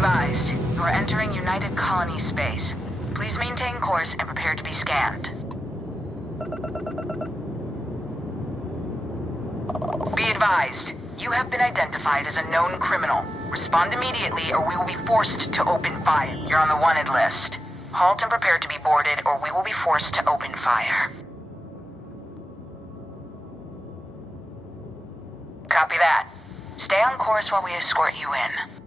advised, you are entering United Colony space. Please maintain course and prepare to be scanned. Be advised, you have been identified as a known criminal. Respond immediately or we will be forced to open fire. You're on the wanted list. Halt and prepare to be boarded or we will be forced to open fire. Copy that. Stay on course while we escort you in.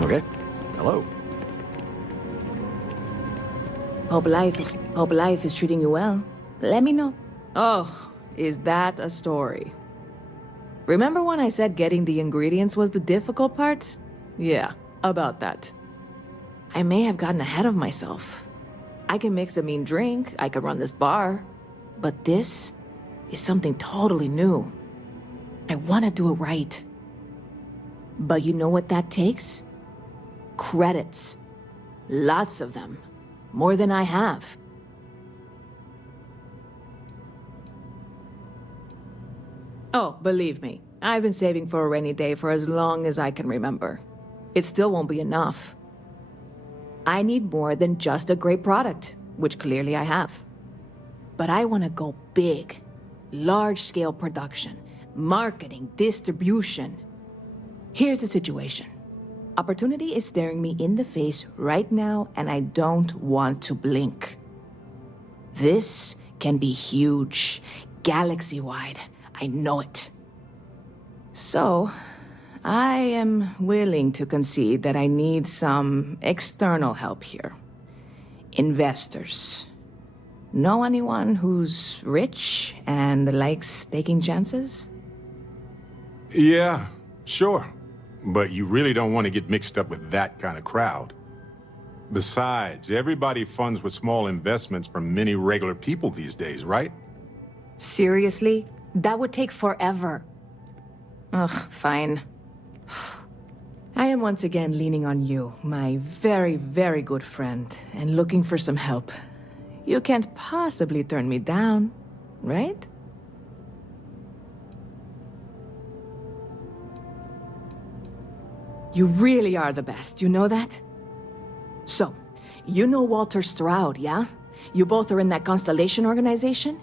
Okay. Hello. Hope life is treating you well. Let me know. Oh, is that a story? Remember when I said getting the ingredients was the difficult part? Yeah, about that. I may have gotten ahead of myself. I can mix a mean drink, I could run this bar. But this is something totally new. I want to do it right. But you know what that takes? Credits. Lots of them. More than I have. Oh, believe me, I've been saving for a rainy day for as long as I can remember. It still won't be enough. I need more than just a great product, which clearly I have. But I want to go big. Large-scale production, marketing, distribution. Here's the situation. Opportunity is staring me in the face right now, and I don't want to blink. This can be huge, galaxy-wide. I know it. So, I am willing to concede that I need some external help here. Investors. Know anyone who's rich and likes taking chances? Yeah, sure. But you really don't want to get mixed up with that kind of crowd. Besides, everybody funds with small investments from many regular people these days, right? Seriously? That would take forever. Ugh, fine. I am once again leaning on you, my very, very good friend, and looking for some help. You can't possibly turn me down, right? You really are the best, you know that? So, you know Walter Stroud, yeah? You both are in that Constellation organization?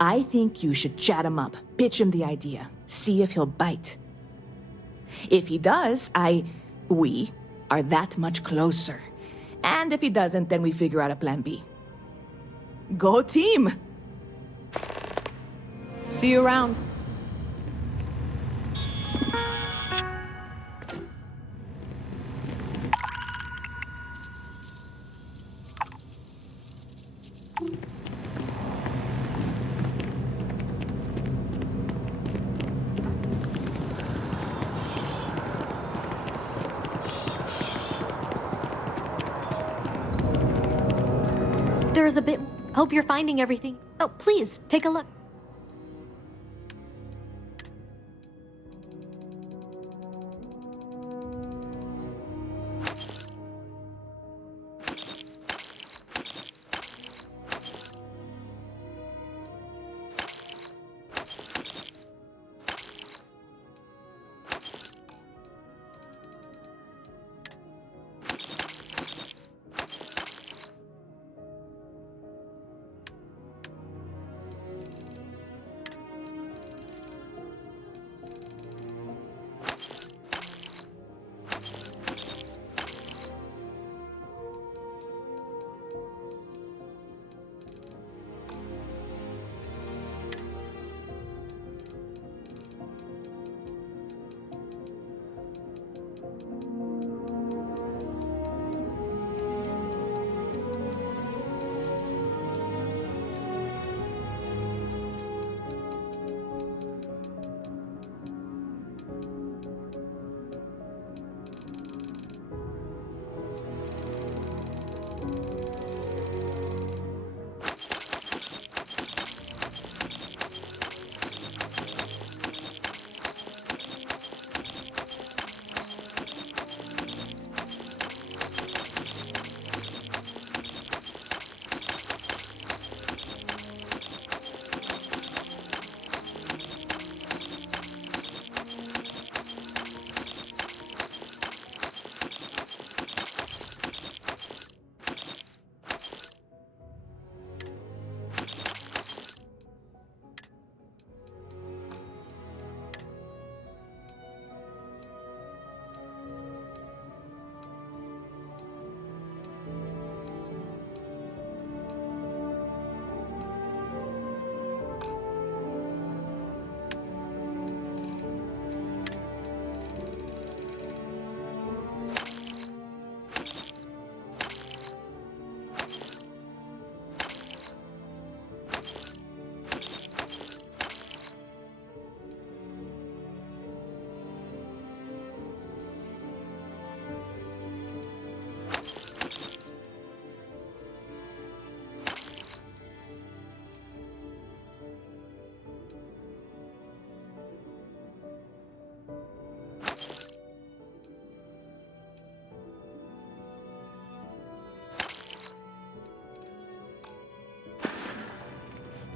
I think you should chat him up, pitch him the idea, see if he'll bite. If he does, we are that much closer. And if he doesn't, then we figure out a plan B. Go team! See you around. There's a bit... Hope you're finding everything. Oh, please, take a look.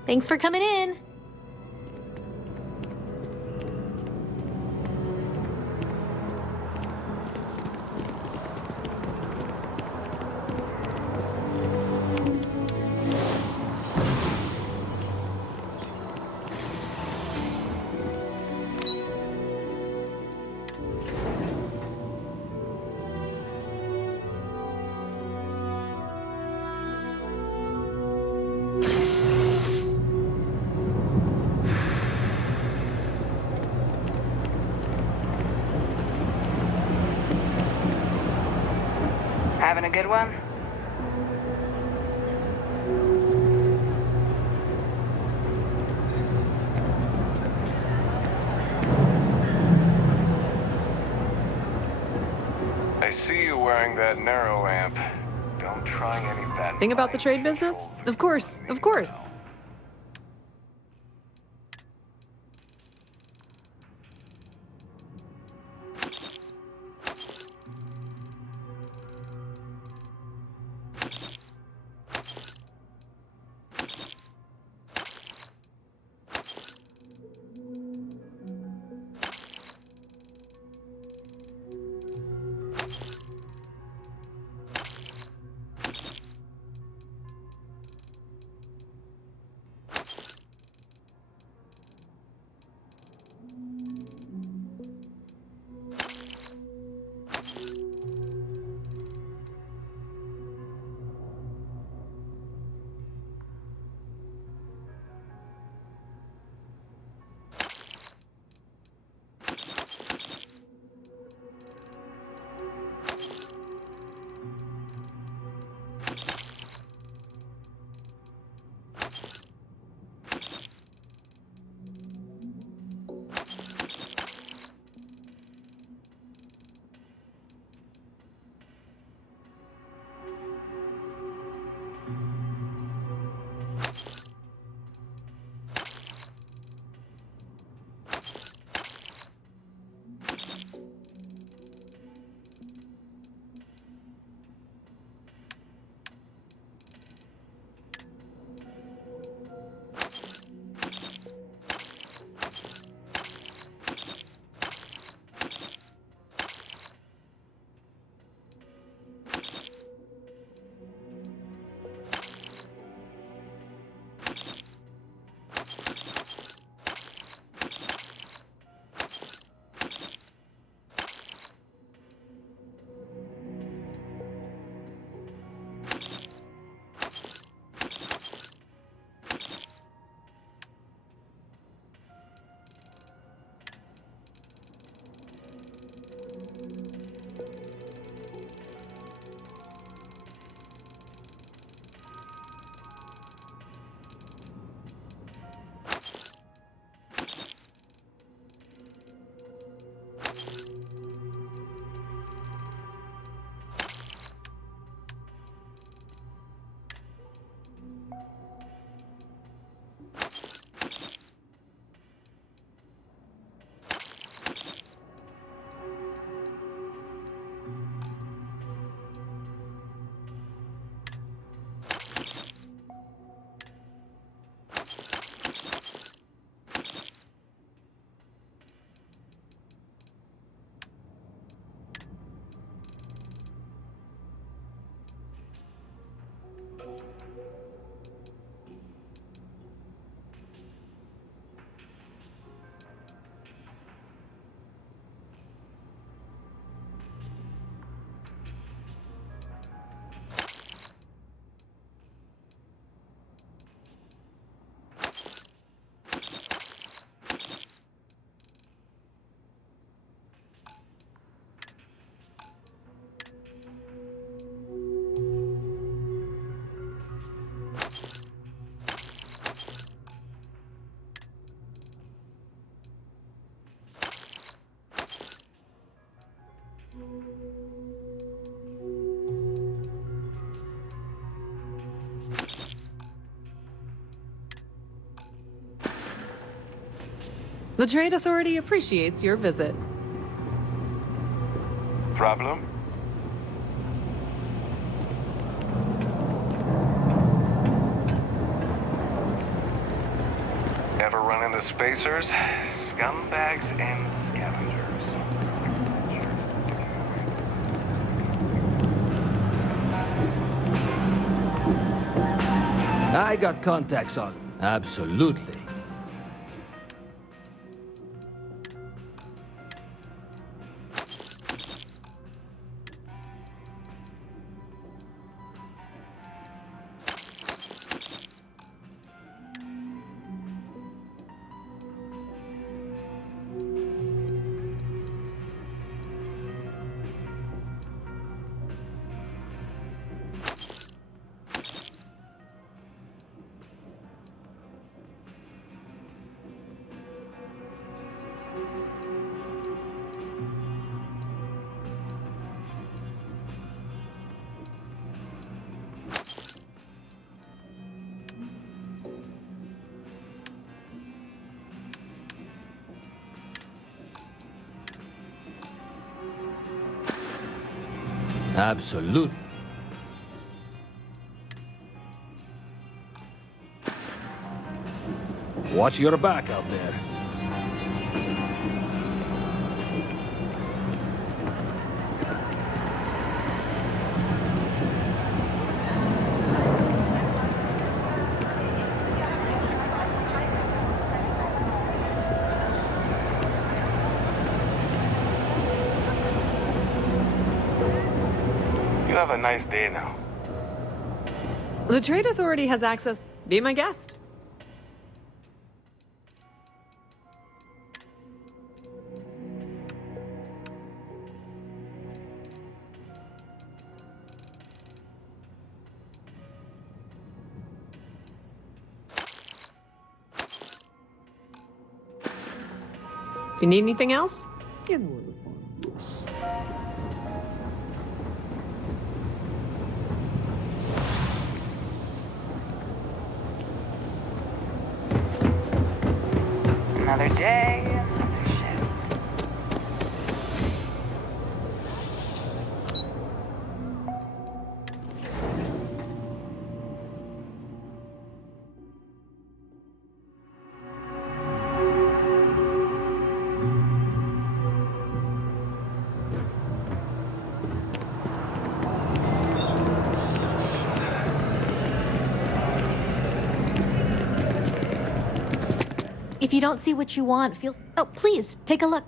Thanks for coming in. Having a good one? I see you wearing that narrow amp. Don't try any of that. Thing about the trade business? Of course, of course. The Trade Authority appreciates your visit. Problem? Ever run into spacers? Scumbags and scavengers. I got contacts on him. Absolutely. Absolutely. Watch your back out there. You have a nice day now. The Trade Authority has access. Be my guest. If you need anything else, you know where to find us. Another day, another shift. If you don't see what you want, feel... Oh, please, take a look.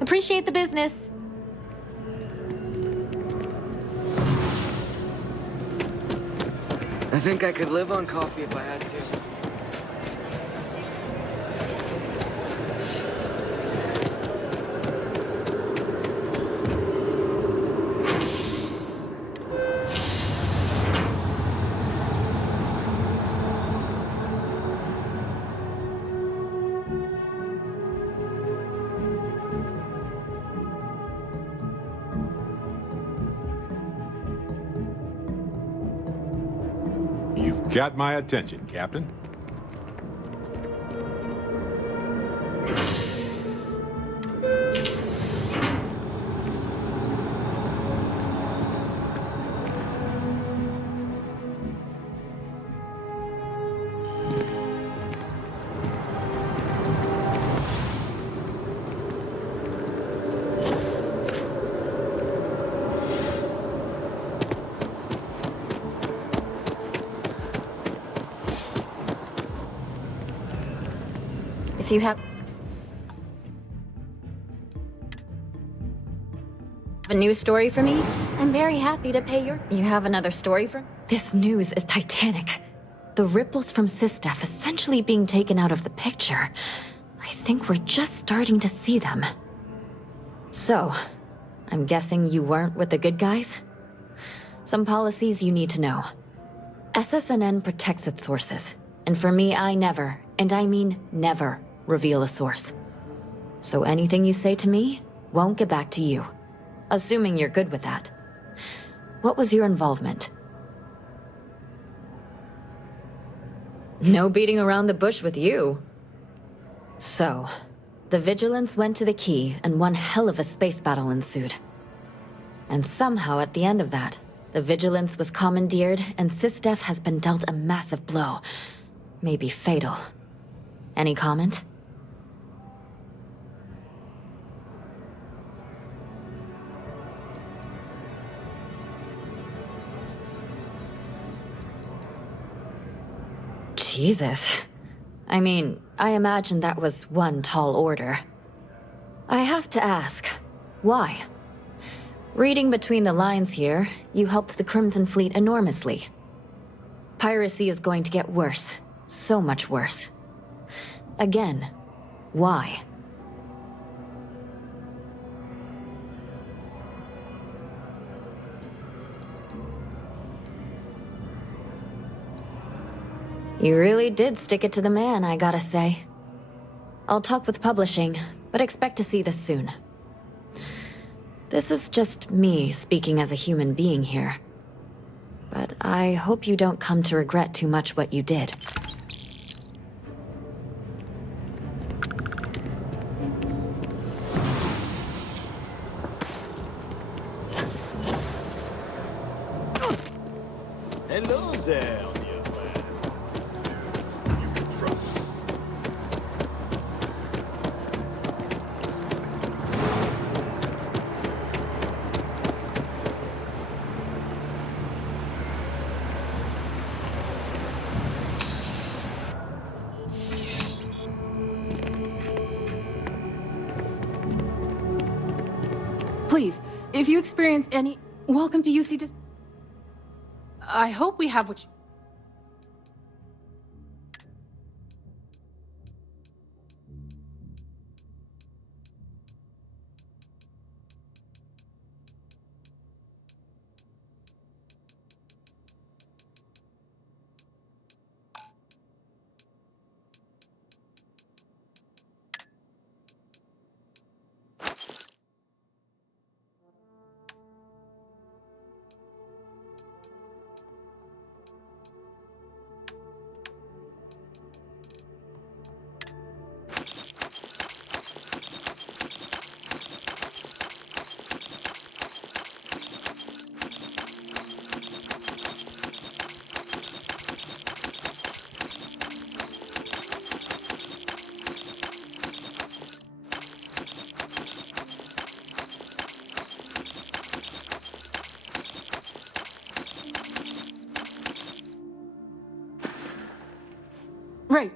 Appreciate the business. I think I could live on coffee if I had to. You've got my attention, Captain. If you have a news story for me, I'm very happy to pay your... You have another story for... This news is titanic. The ripples from SysDef essentially being taken out of the picture. I think we're just starting to see them. So, I'm guessing you weren't with the good guys? Some policies you need to know. SSNN protects its sources. And for me, I never, and I mean never, reveal a source. So anything you say to me won't get back to you. Assuming you're good with that. What was your involvement? No beating around the bush with you. So, the Vigilance went to the key and one hell of a space battle ensued. And somehow at the end of that, the Vigilance was commandeered and SysDef has been dealt a massive blow. Maybe fatal. Any comment? Jesus. I mean, I imagine that was one tall order. I have to ask, why? Reading between the lines here, you helped the Crimson Fleet enormously. Piracy is going to get worse. So much worse. Again, why? You really did stick it to the man, I gotta say. I'll talk with publishing, but expect to see this soon. This is just me speaking as a human being here. But I hope you don't come to regret too much what you did. Hello there, dear friend. You can trust. Please, if you experience any... Welcome to UC I hope we have what you...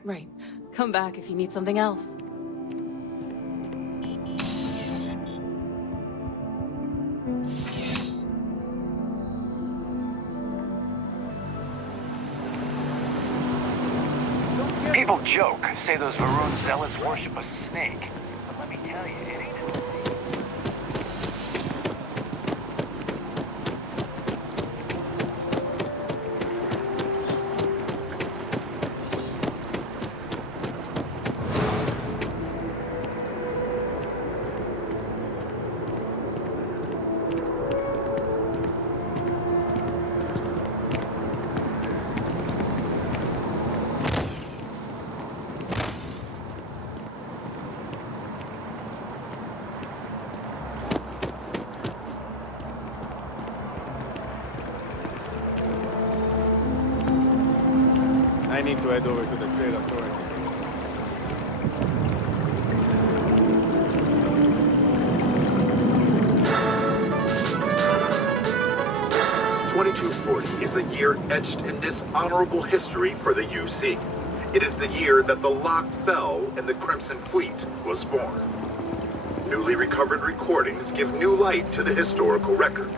Right. Come back if you need something else. People joke, say those Varun zealots worship a snake. But let me tell you, it ain't a... I need to head over to the trade authority. 2240 is a year etched in dishonorable history for the UC. It is the year that the Lock fell and the Crimson Fleet was born. Newly recovered recordings give new light to the historical record.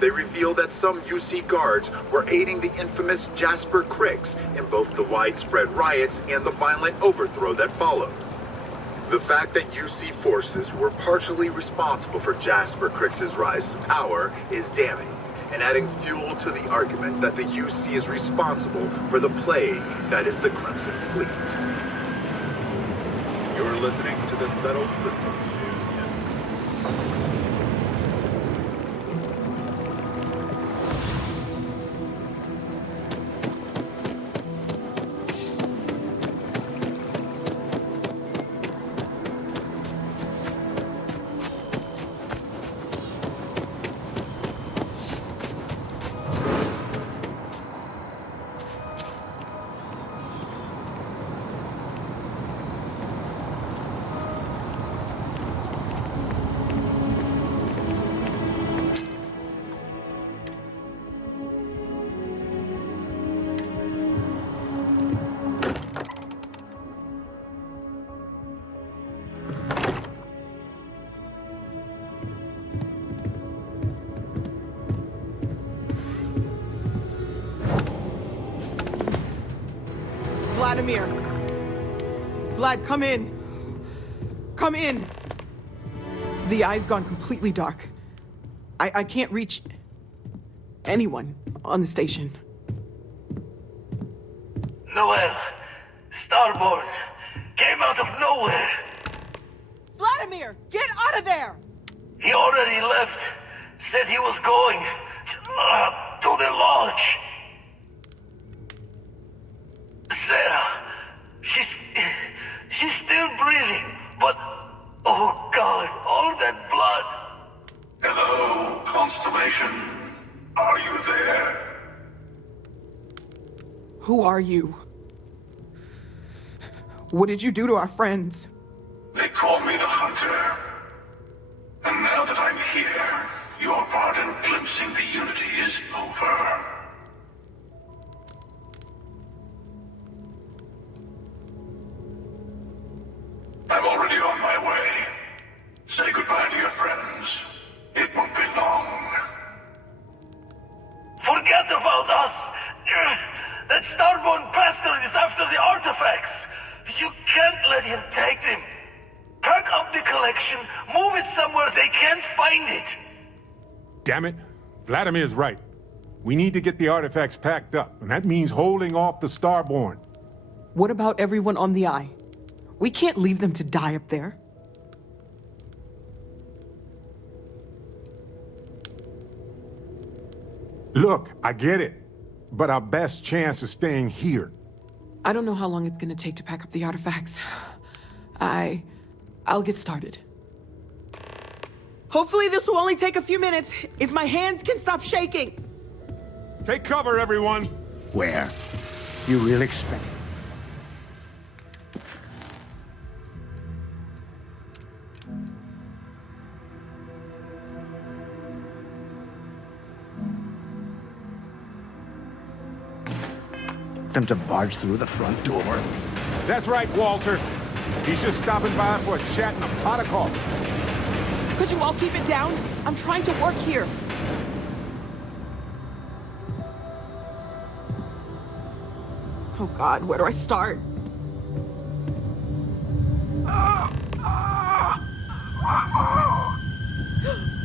They reveal that some UC guards were aiding the infamous Jasper Cricks in both the widespread riots and the violent overthrow that followed. The fact that UC forces were partially responsible for Jasper Cricks' rise to power is damning, and adding fuel to the argument that the UC is responsible for the plague that is the Crimson Fleet. You're listening to the Settled Systems News. Vladimir! Vlad, come in! Come in! The eye's gone completely dark. I can't reach anyone on the station. Noel, Starborn, came out of nowhere. Vladimir, get out of there! He already left. Said he was going to the lodge. Sarah, she's still breathing, but oh God, all that blood. Hello, Constellation. Are you there? Who are you? What did you do to our friends? They call me the Hunter. And now that I'm here, your part in glimpsing the Unity is over. I'm already on my way. Say goodbye to your friends. It won't be long. Forget about us! That Starborn bastard is after the artifacts! You can't let him take them! Pack up the collection, move it somewhere they can't find it! Damn it. Vladimir's right. We need to get the artifacts packed up, and that means holding off the Starborn. What about everyone on the Eye? We can't leave them to die up there. Look, I get it, but our best chance is staying here. I don't know how long it's gonna take to pack up the artifacts. I'll get started. Hopefully this will only take a few minutes, if my hands can stop shaking. Take cover, everyone. Where? You really expect? Them to barge through the front door? That's right, Walter. He's just stopping by for a chat and a pot of coffee. Could you all keep it down? I'm trying to work here. Oh God, where do I start?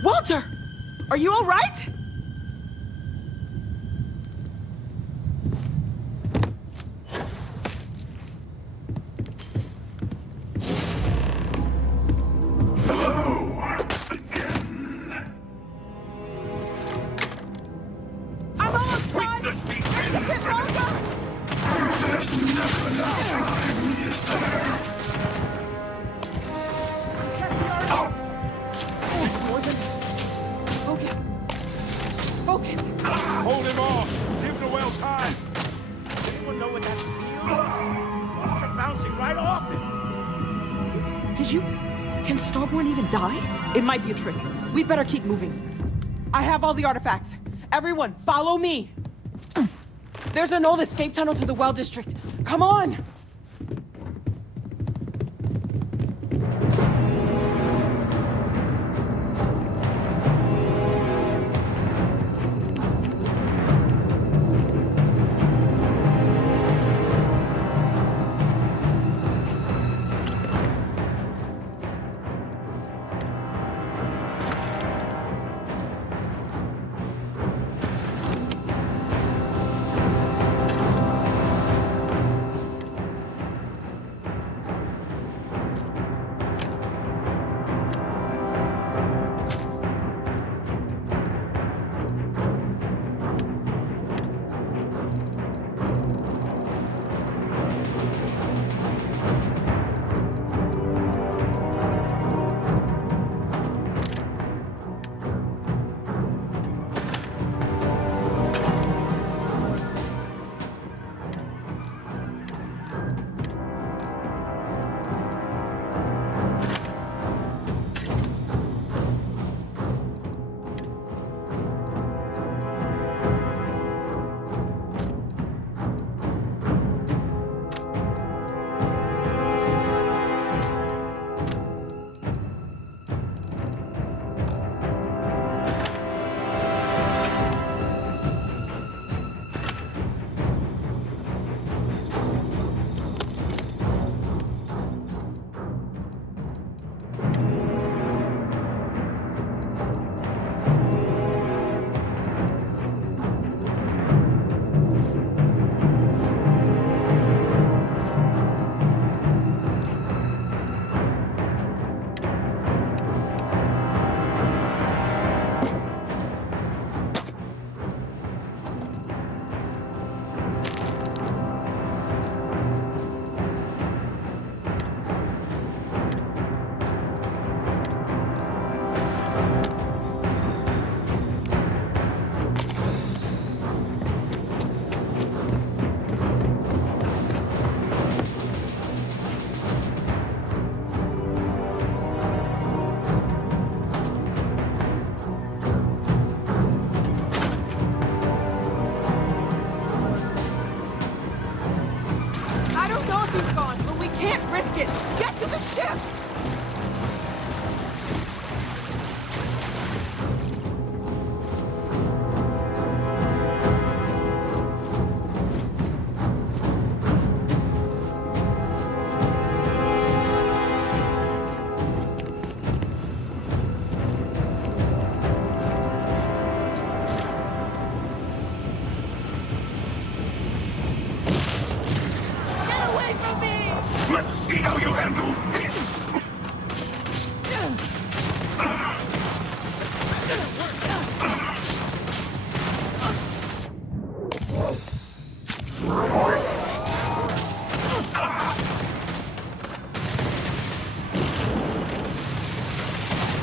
Walter! Are you all right? Hold him off. Give Noel time. Anyone know what that feels? Bullets are bouncing right off it. Can Starborn even die? It might be a trick. We better keep moving. I have all the artifacts. Everyone, follow me. There's an old escape tunnel to the Well District. Come on!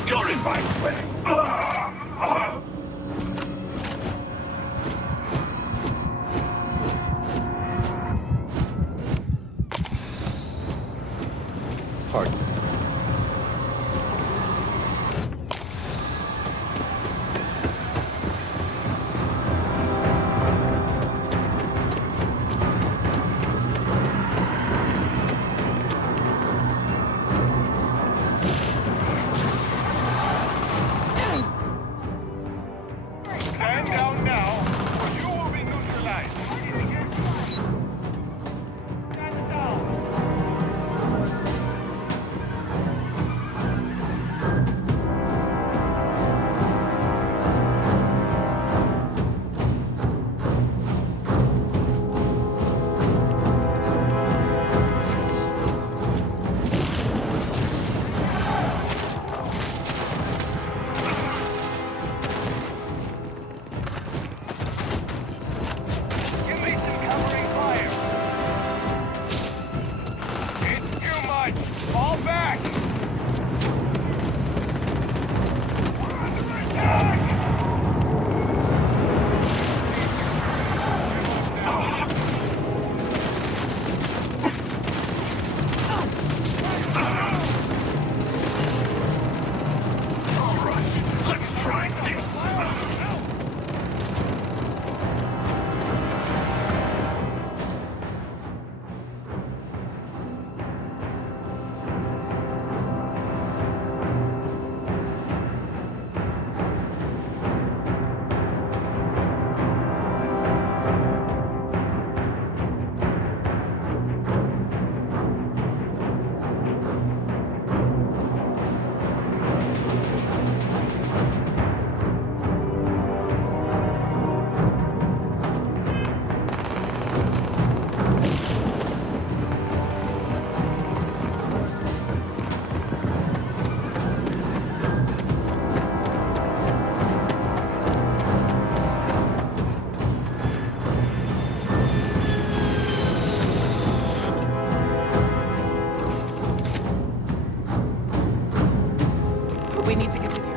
You're in my way. Pardon. Stand down now, or you will be neutralized. Stand down. Give me some covering fire. It's too much. Fall back. Attack! All right, let's try this. We need to get to the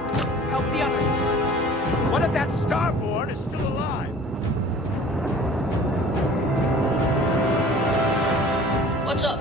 help the others. What if that Starborn is still alive? What's up?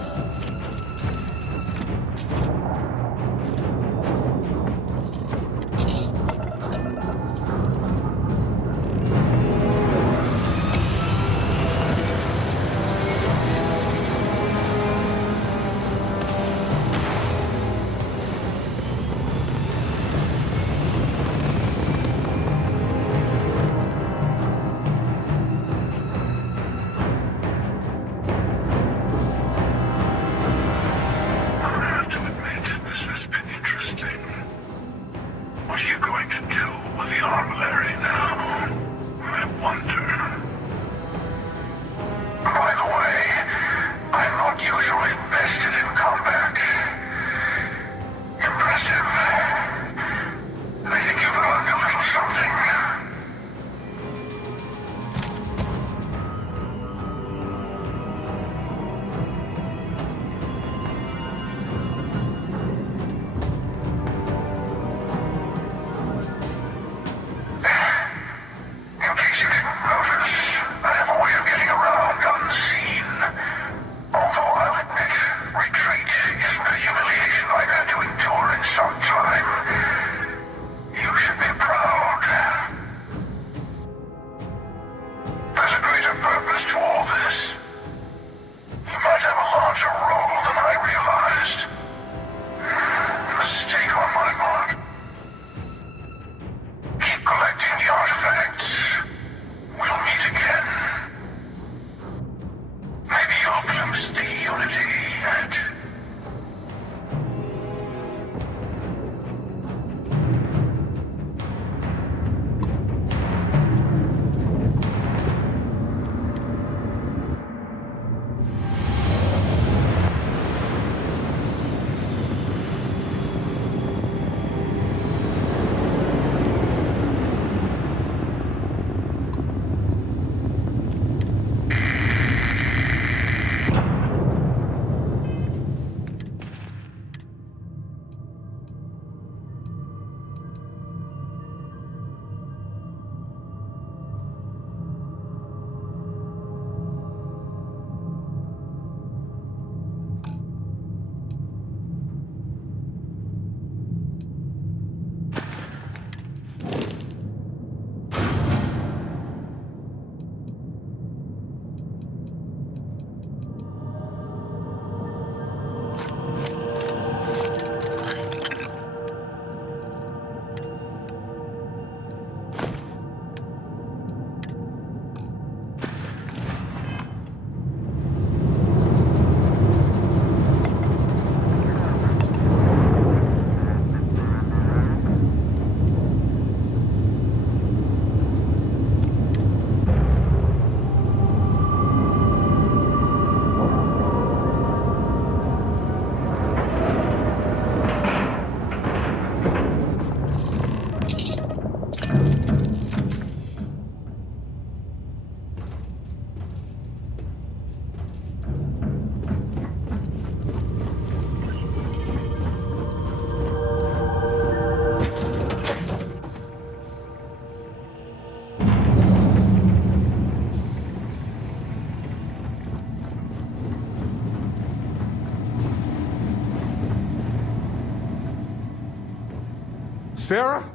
Sarah?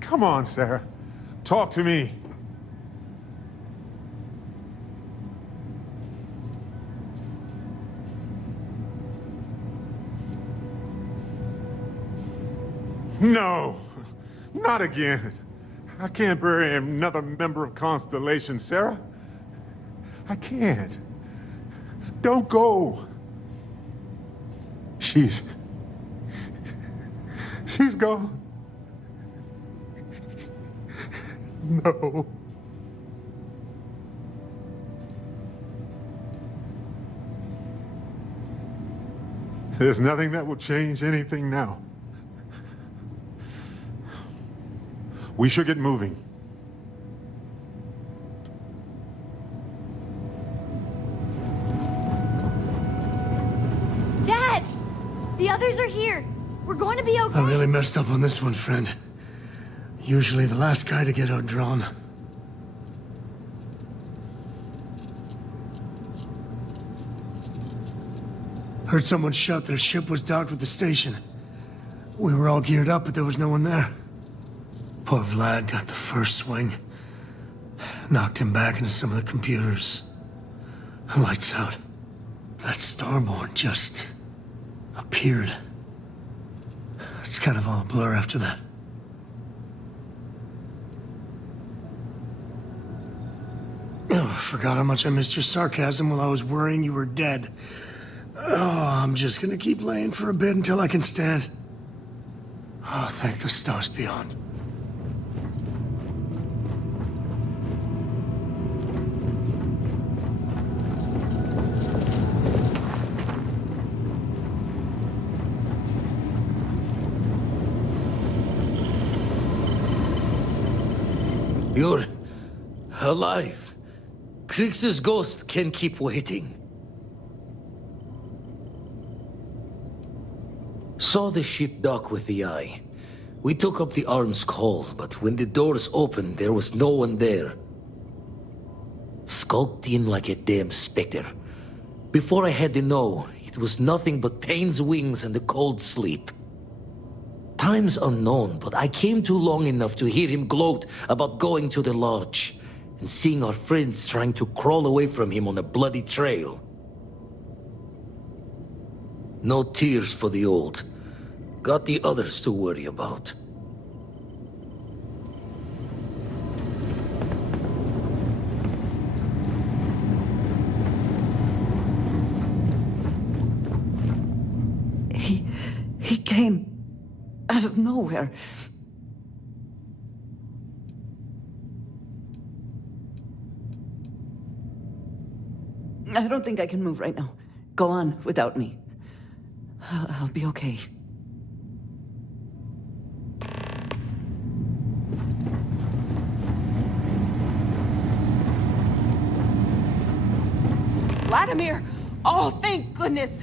Come on, Sarah. Talk to me. No, not again. I can't bury another member of Constellation, Sarah. I can't. Don't go. She's gone. No. There's nothing that will change anything now. We should get moving. Dad! The others are here. We're going to be okay. I really messed up on this one, friend. Usually the last guy to get outdrawn. Heard someone shout that a ship was docked with the station. We were all geared up, but there was no one there. Poor Vlad got the first swing. Knocked him back into some of the computers. Lights out. That Starborn just appeared. It's kind of all a blur after that. Oh, I forgot how much I missed your sarcasm while I was worrying you were dead. Oh, I'm just gonna keep laying for a bit until I can stand. Oh, thank the stars beyond. You're alive. Krix's ghost can keep waiting. Saw the ship dock with the eye. We took up the arms call, but when the doors opened, there was no one there. Skulked in like a damn specter. Before I had to know, it was nothing but pain's wings and a cold sleep. Times unknown, but I came too long enough to hear him gloat about going to the lodge and seeing our friends trying to crawl away from him on a bloody trail. No tears for the old. Got the others to worry about. He came out of nowhere. I don't think I can move right now. Go on without me. I'll be okay. Vladimir! Oh, thank goodness!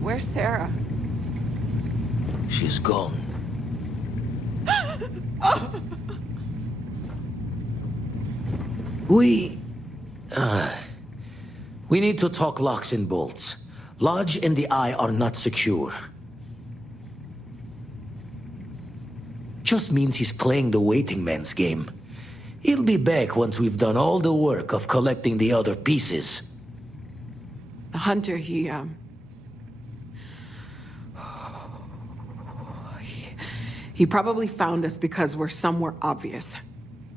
Where's Sarah? She's gone. We need to talk locks and bolts. Lodge and the Eye are not secure. Just means he's playing the waiting man's game. He'll be back once we've done all the work of collecting the other pieces. Hunter, he probably found us because we're somewhere obvious.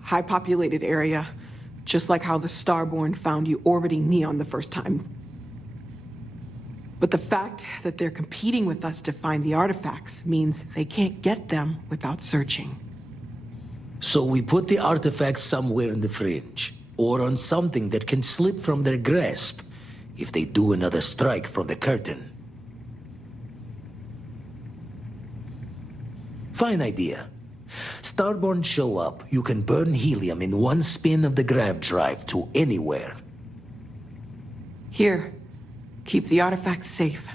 High-populated area, just like how the Starborn found you orbiting Neon the first time. But the fact that they're competing with us to find the artifacts means they can't get them without searching. So we put the artifacts somewhere in the fringe, or on something that can slip from their grasp if they do another strike from the curtain. Fine idea. Starborn show up, you can burn helium in one spin of the grav drive to anywhere. Here, keep the artifacts safe.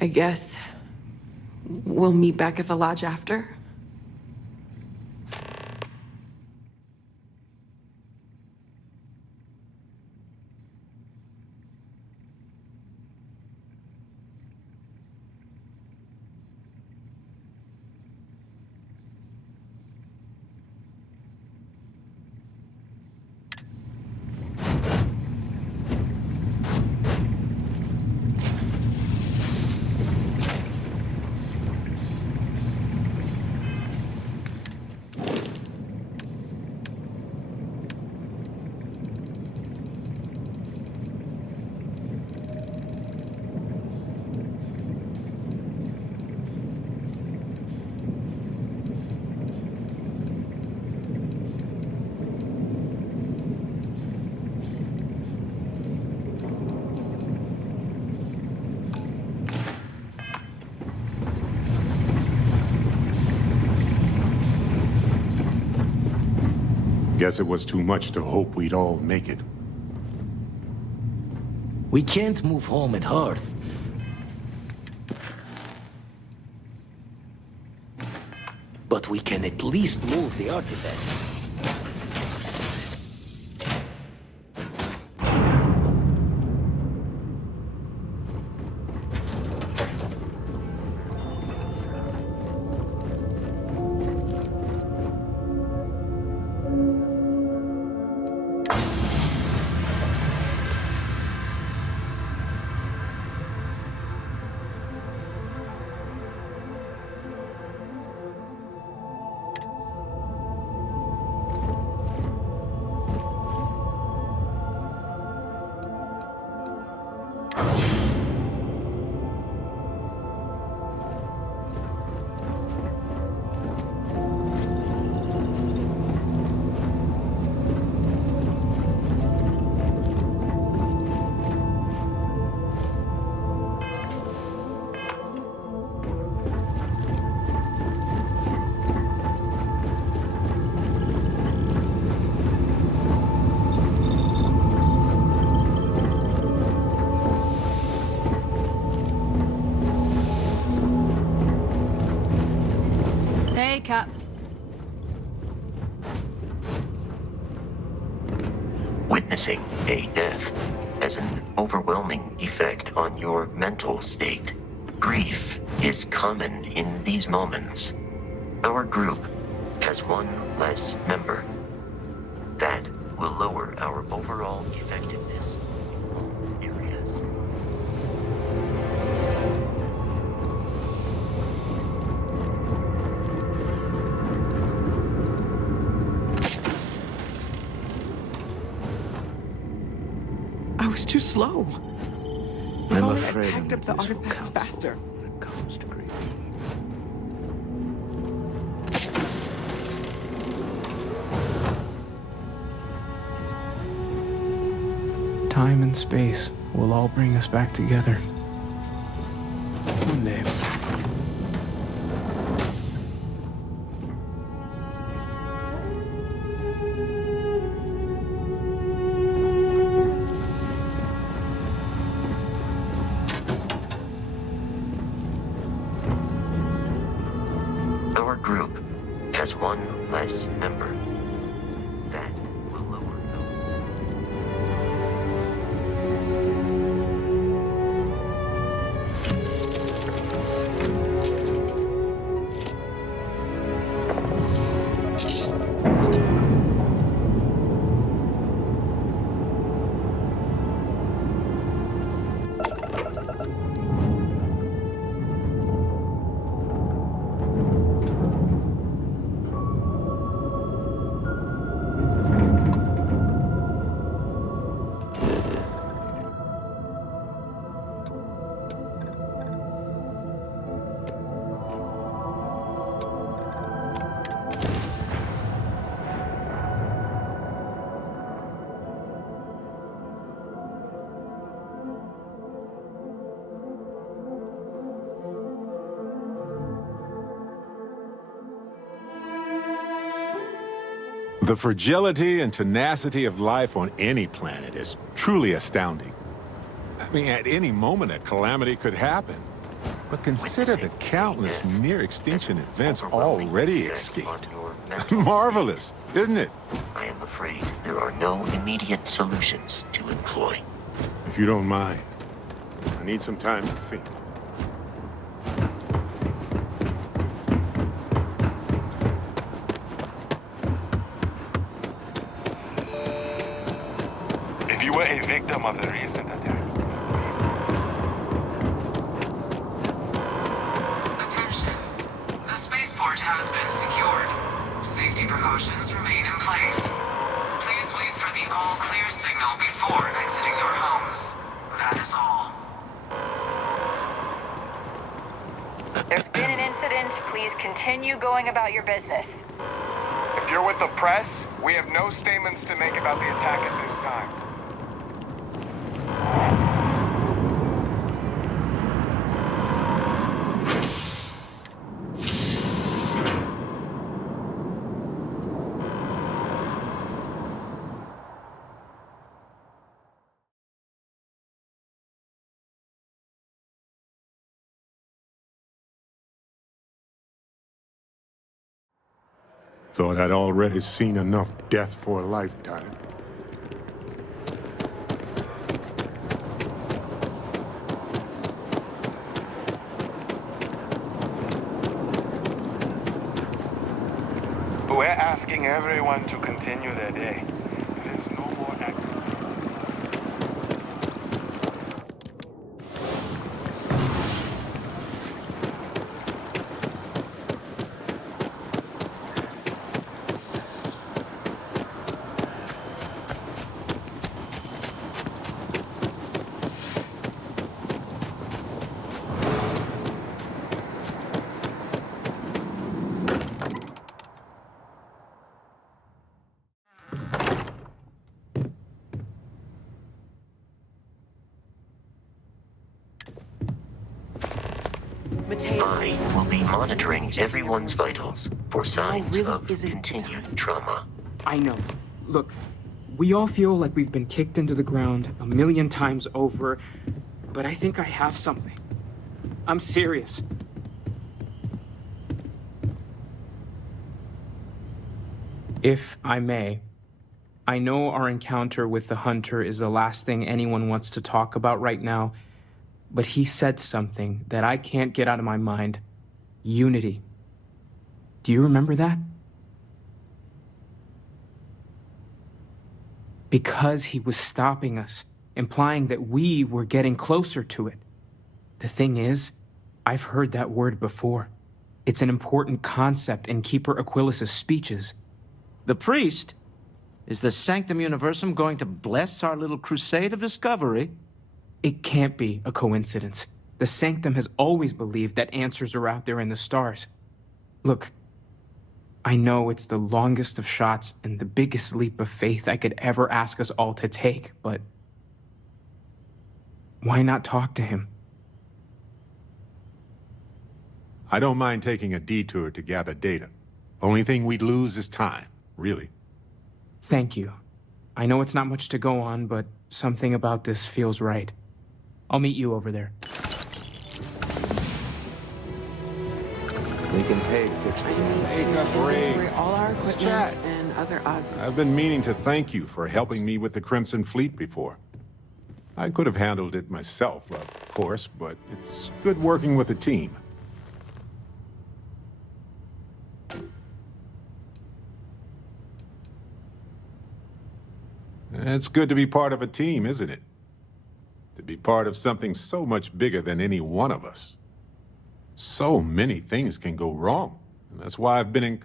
I guess we'll meet back at the lodge after. Guess it was too much to hope we'd all make it. We can't move home at Hearth. But we can at least move the artifacts. Hey, Cap. Witnessing a death has an overwhelming effect on your mental state. Grief is common in these moments. Our group has one less member. That will lower our overall effectiveness in all areas. I was too slow. If I'm only afraid I packed up the I'm useful artifacts counsel faster. when it comes to grief. Time and space will all bring us back together. One day. Our group has one less member. That will lower The fragility and tenacity of life on any planet is truly astounding. I mean, at any moment, a calamity could happen. But consider the countless near-extinction events already escaped. Marvelous, isn't it? I am afraid there are no immediate solutions to employ. If you don't mind, I need some time to think. If you were a victim of the recent attack. Attention. The spaceport has been secured. Safety precautions remain in place. Please wait for the all-clear signal before exiting your homes. That is all. There's been an incident. Please continue going about your business. If you're with the press, we have no statements to make about the attack at this time. Thought I'd already seen enough death for a lifetime. We're asking everyone to continue their day. There's no more activity. I will be monitoring everyone's vitals for signs of continued trauma. I know. Look, we all feel like we've been kicked into the ground a million times over, but I think I have something. I'm serious. If I may, I know our encounter with the Hunter is the last thing anyone wants to talk about right now, but he said something that I can't get out of my mind. Unity. Do you remember that? Because he was stopping us, implying that we were getting closer to it. The thing is, I've heard that word before. It's an important concept in Keeper Aquilas's speeches. The priest? Is the Sanctum Universum going to bless our little crusade of discovery? It can't be a coincidence. The Sanctum has always believed that answers are out there in the stars. Look, I know it's the longest of shots and the biggest leap of faith I could ever ask us all to take, but why not talk to him? I don't mind taking a detour to gather data. Only thing we'd lose is time, really. Thank you. I know it's not much to go on, but something about this feels right. I'll meet you over there. We can pay to fix the Take a break. All our Let's equipment chat. and other odds. I've been meaning to thank you for helping me with the Crimson Fleet before. I could have handled it myself, of course, but it's good working with a team. It's good to be part of a team, isn't it? To be part of something so much bigger than any one of us. So many things can go wrong, and that's why I've been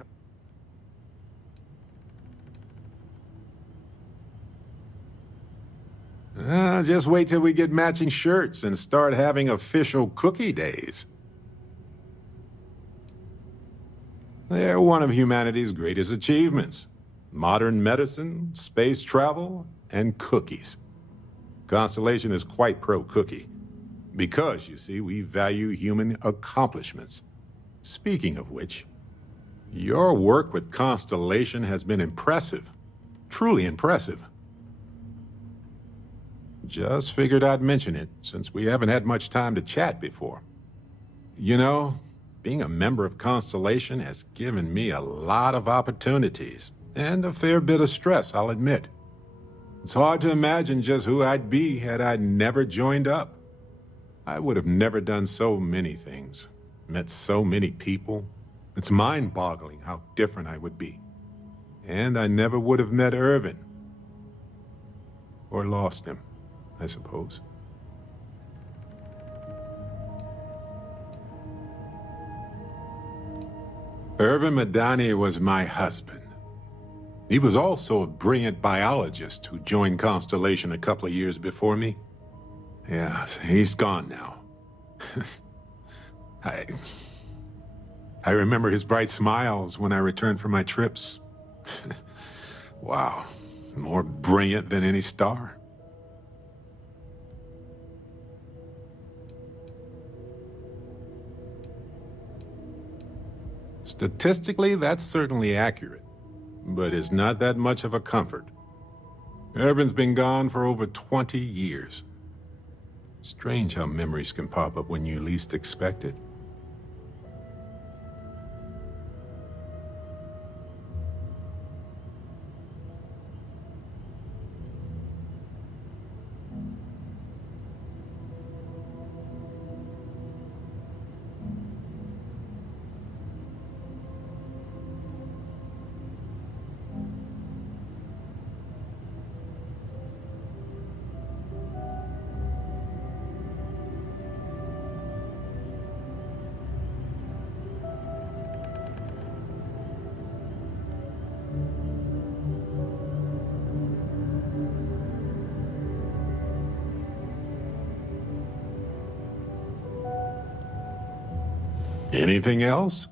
in... Just wait till we get matching shirts and start having official cookie days. They're one of humanity's greatest achievements. Modern medicine, space travel, and cookies. Constellation is quite pro-cookie. Because, you see, we value human accomplishments. Speaking of which, your work with Constellation has been impressive. Truly impressive. Just figured I'd mention it, since we haven't had much time to chat before. You know, being a member of Constellation has given me a lot of opportunities, and a fair bit of stress, I'll admit. It's hard to imagine just who I'd be had I never joined up. I would have never done so many things, met so many people. It's mind-boggling how different I would be. And I never would have met Irvin. Or lost him, I suppose. Irvin Madani was my husband. He was also a brilliant biologist who joined Constellation a couple of years before me. Yeah, he's gone now. I remember his bright smiles when I returned from my trips. Wow, more brilliant than any star. Statistically, that's certainly accurate, but it's not that much of a comfort. Irvin's been gone for over 20 years. Strange how memories can pop up when you least expect it. Anything else?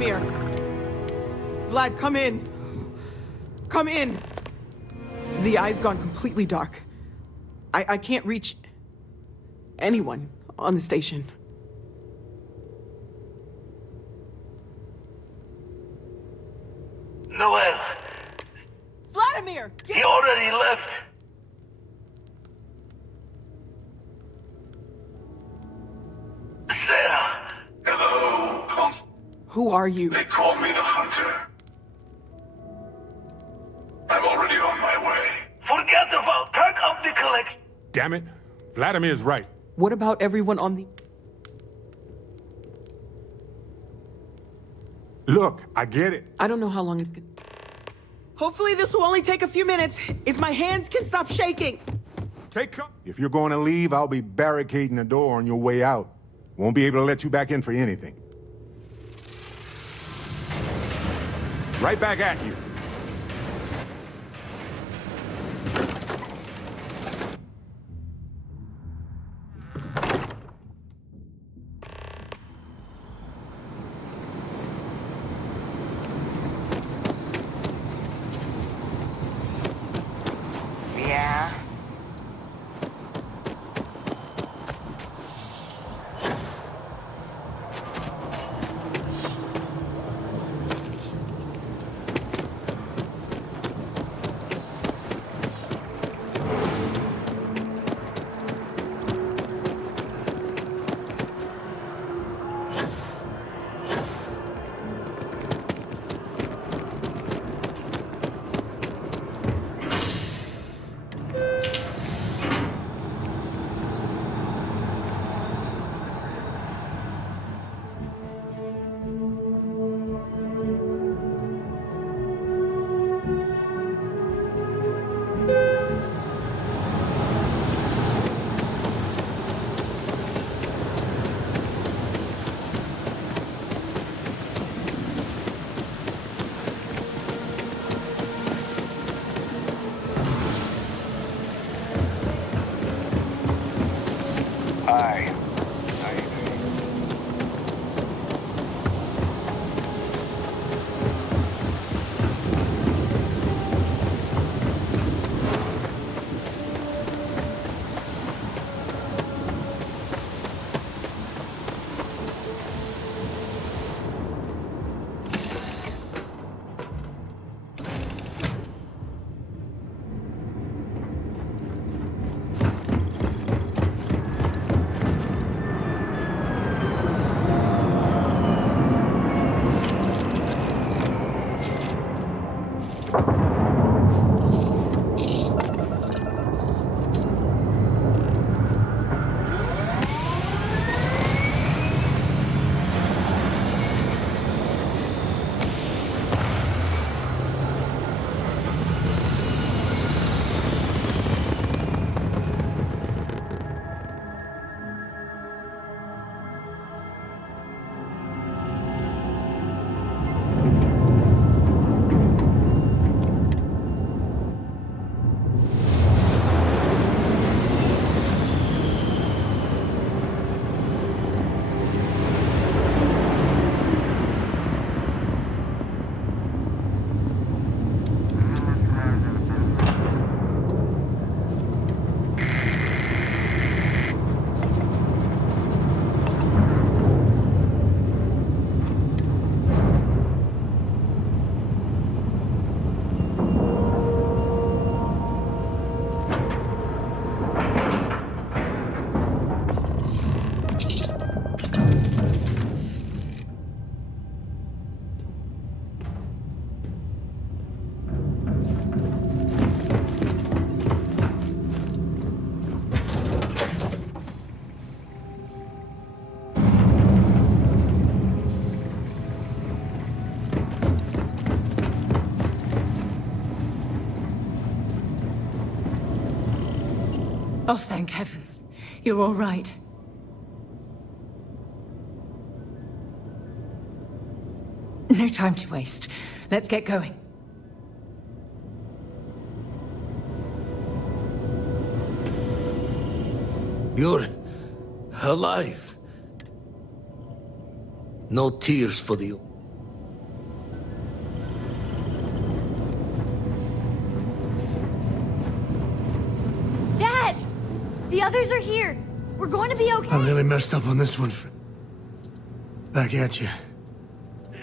Vladimir! Vlad, come in! Come in! The eye's gone completely dark. I can't reach anyone on the station. Noel, Vladimir! he already left. Sarah! Hello, Who are you? They call me the Hunter. I'm already on my way. Forget about pack up the collection. Damn it. Vladimir's right. What about everyone on the... Look, I get it. I don't know how long it's gonna... Hopefully this will only take a few minutes, if my hands can stop shaking. Take cover. If you're going to leave, I'll be barricading the door on your way out. Won't be able to let you back in for anything. Right back at you. Yeah? Hi. Oh, thank heavens. You're all right. No time to waste. Let's get going. You're alive. No tears for the... The others are here. We're going to be okay. I really messed up on this one. Back at you.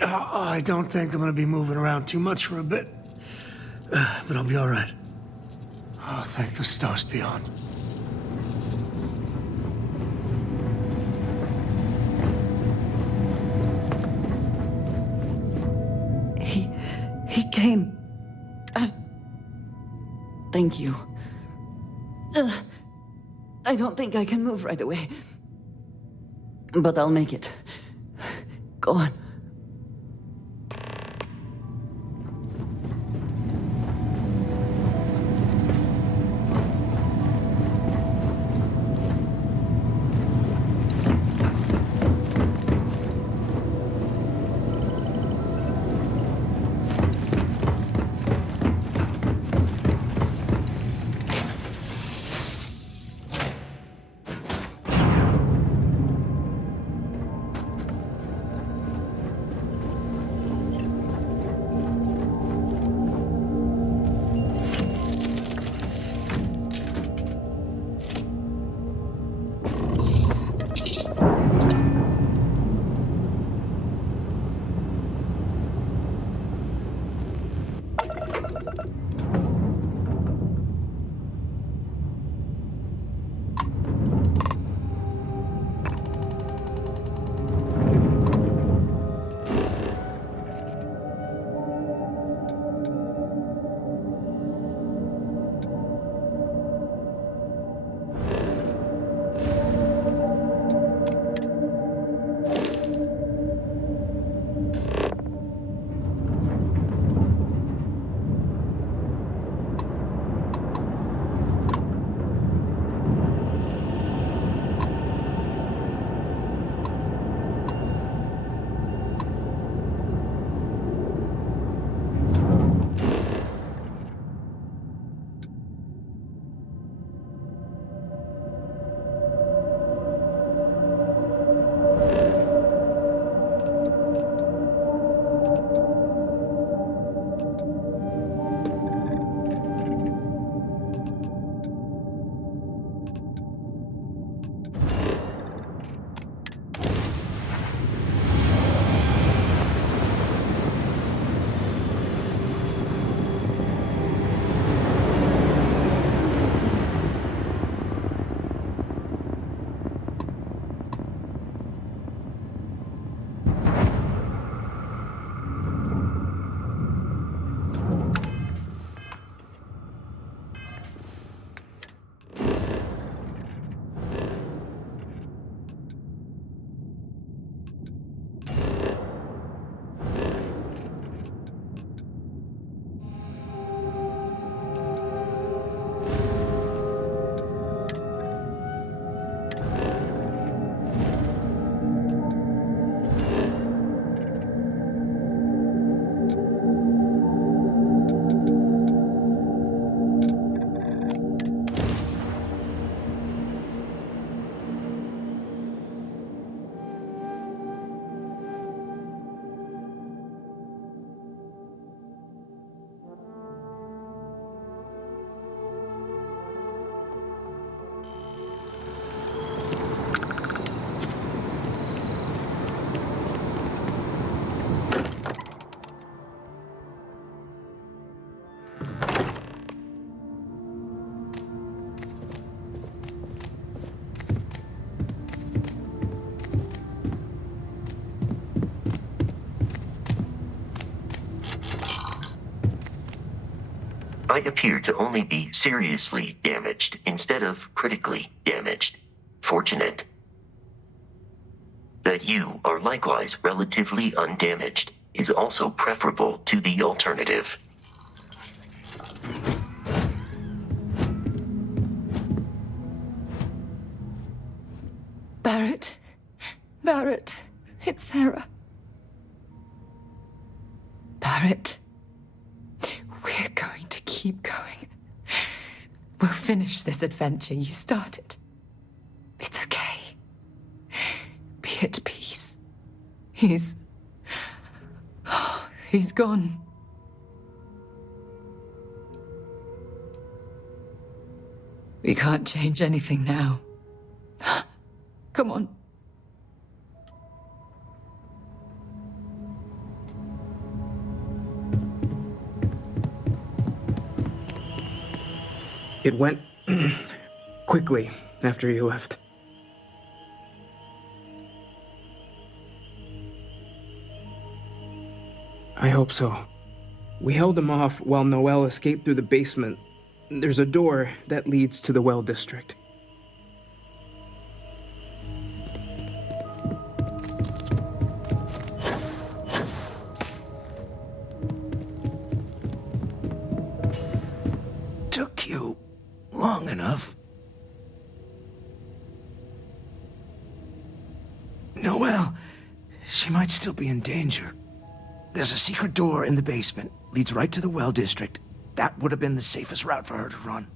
I don't think I'm gonna be moving around too much for a bit. But I'll be alright. Oh, thank the stars beyond. He came. Thank you. I don't think I can move right away. But I'll make it. Go on. I appear to only be seriously damaged instead of critically damaged. Fortunate that you are likewise relatively undamaged is also preferable to the alternative. Barrett. Barrett. It's Sarah. Barrett. We're going to keep going. We'll finish this adventure you started. It's okay. Be at peace. He's gone. We can't change anything now. Come on. It went quickly after you left. I hope so. We held him off while Noel escaped through the basement. There's a door that leads to the well district. Took you long enough. Noelle, she might still be in danger. There's a secret door in the basement, leads right to the well district. That would have been the safest route for her to run.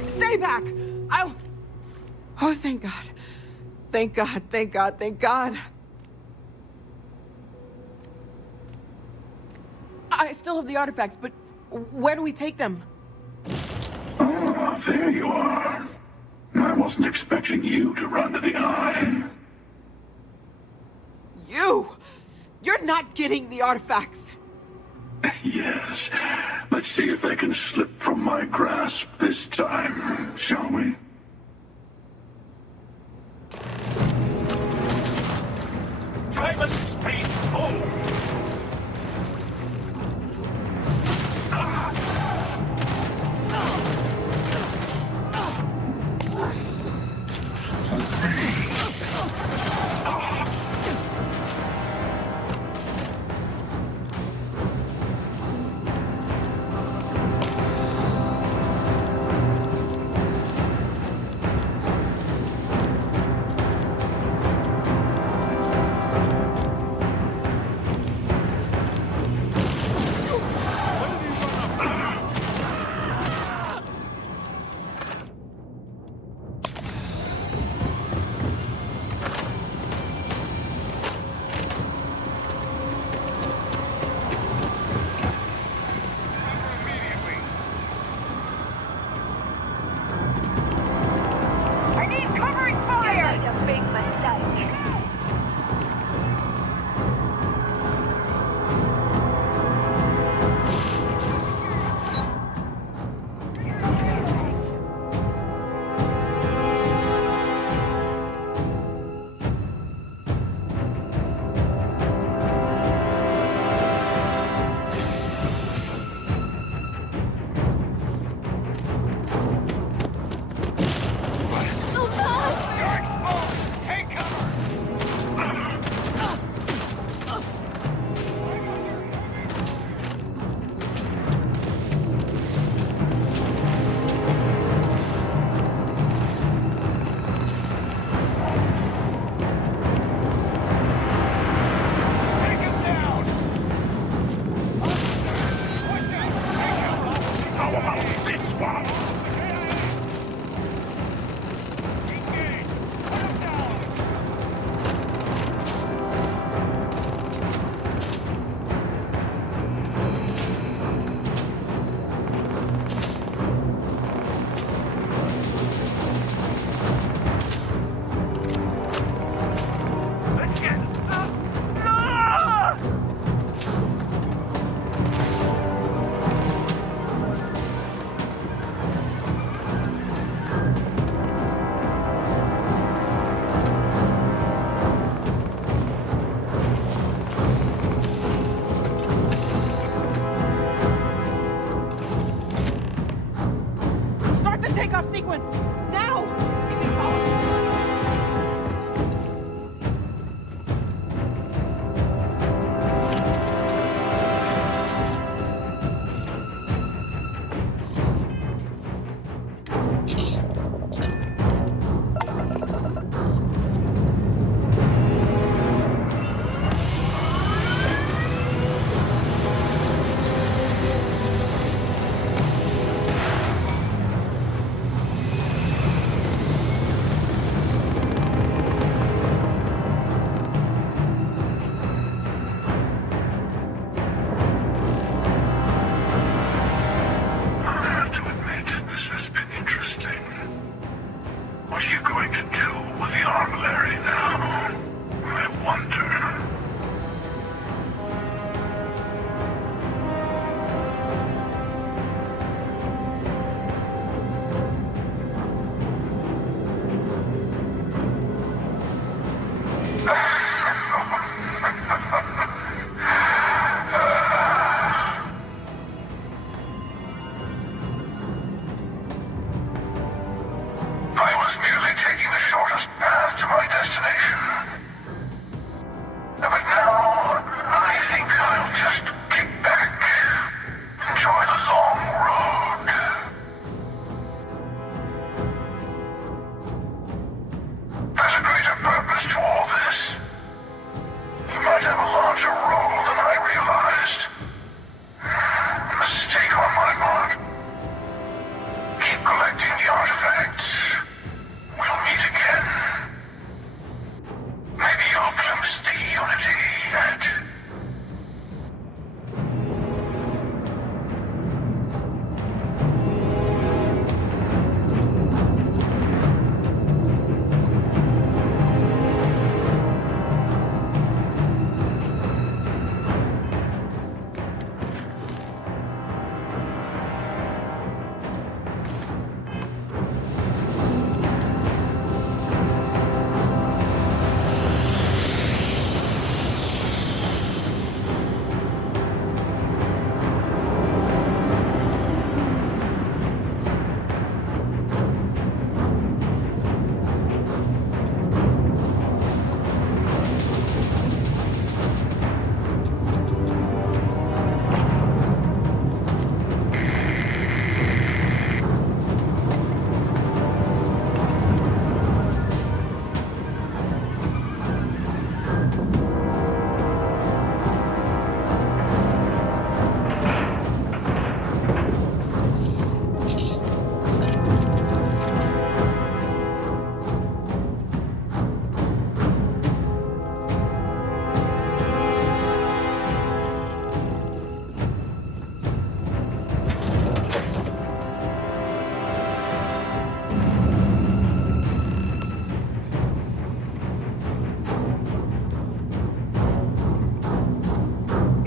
Stay back! I'll... Oh, thank God. Thank God, thank God, thank God. I still have the artifacts, but where do we take them? Ah, there you are. I wasn't expecting you to run to the eye. You! You're not getting the artifacts! Yes. Let's see if they can slip from my grasp this time, shall we? Time and space full!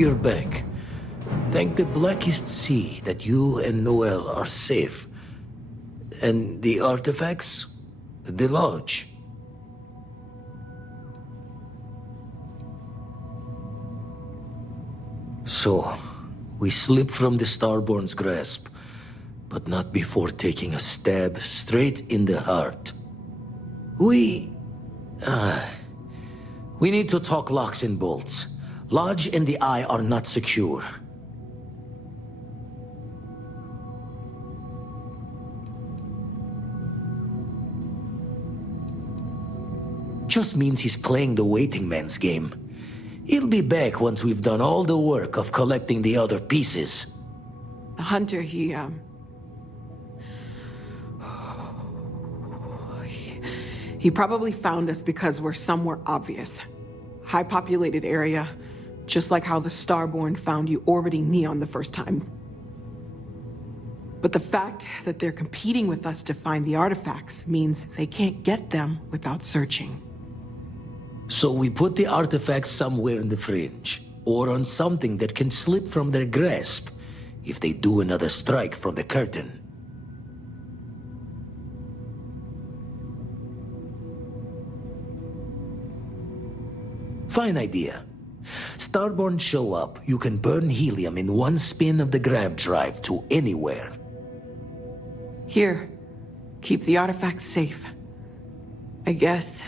you're back. Thank the Blackest Sea that you and Noel are safe. And the artifacts? The lodge. So, we slipped from the Starborn's grasp, but not before taking a stab straight in the heart. We need to talk locks and bolts. Lodge and the Eye are not secure. Just means he's playing the waiting man's game. He'll be back once we've done all the work of collecting the other pieces. The hunter, he probably found us because we're somewhere obvious. High-populated area, just like how the Starborn found you orbiting Neon the first time. But the fact that they're competing with us to find the artifacts means they can't get them without searching. So we put the artifacts somewhere in the fringe, or on something that can slip from their grasp if they do another strike from the curtain. Fine idea. Starborn show up, you can burn helium in one spin of the grav drive to anywhere. Here, keep the artifacts safe. I guess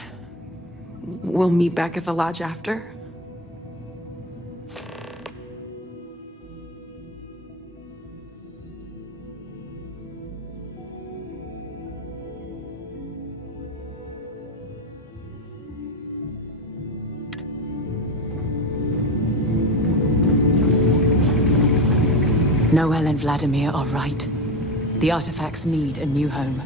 we'll meet back at the lodge after. Noel and Vladimir are right. The artifacts need a new home.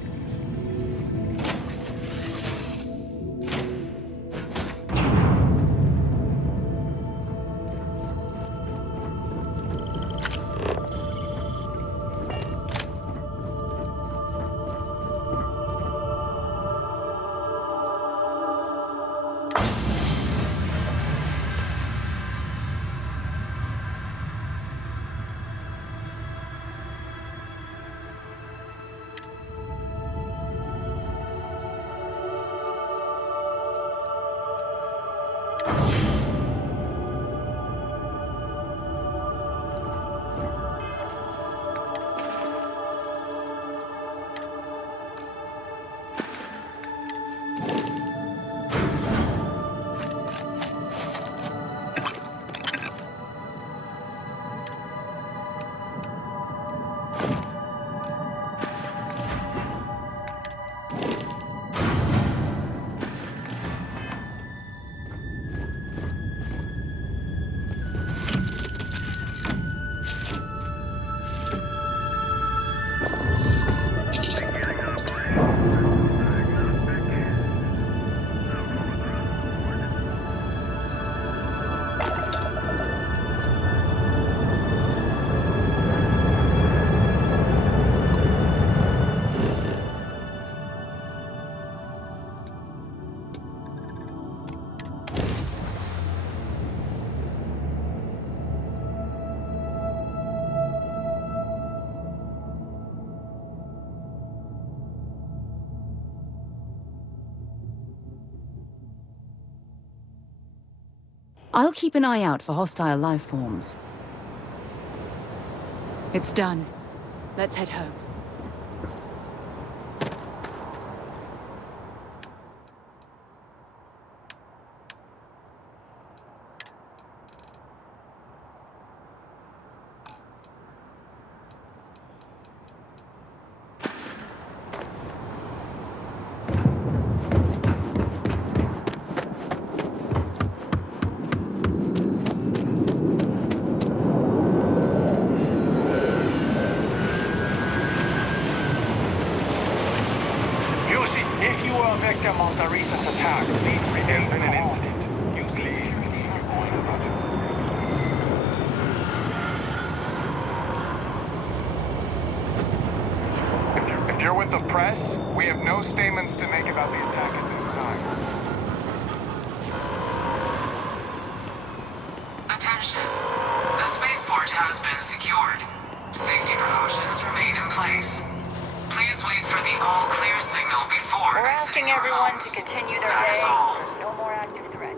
I'll keep an eye out for hostile life forms. It's done. Let's head home. Victim of the recent attack. Please remain There's been an calm. incident. Please keep going about it. If you're with the press, we have no statements to make about the attack at this time. Attention. transport has been secured. Safety precautions remain in place. Please wait for the all-clear signal before We're exiting asking your everyone homes. to continue their That day. is all. There's no more active threat.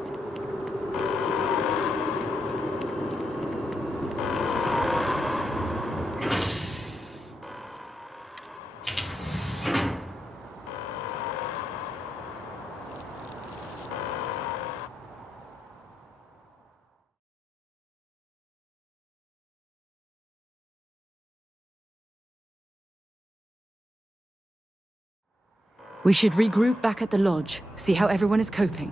We should regroup back at the lodge, see how everyone is coping.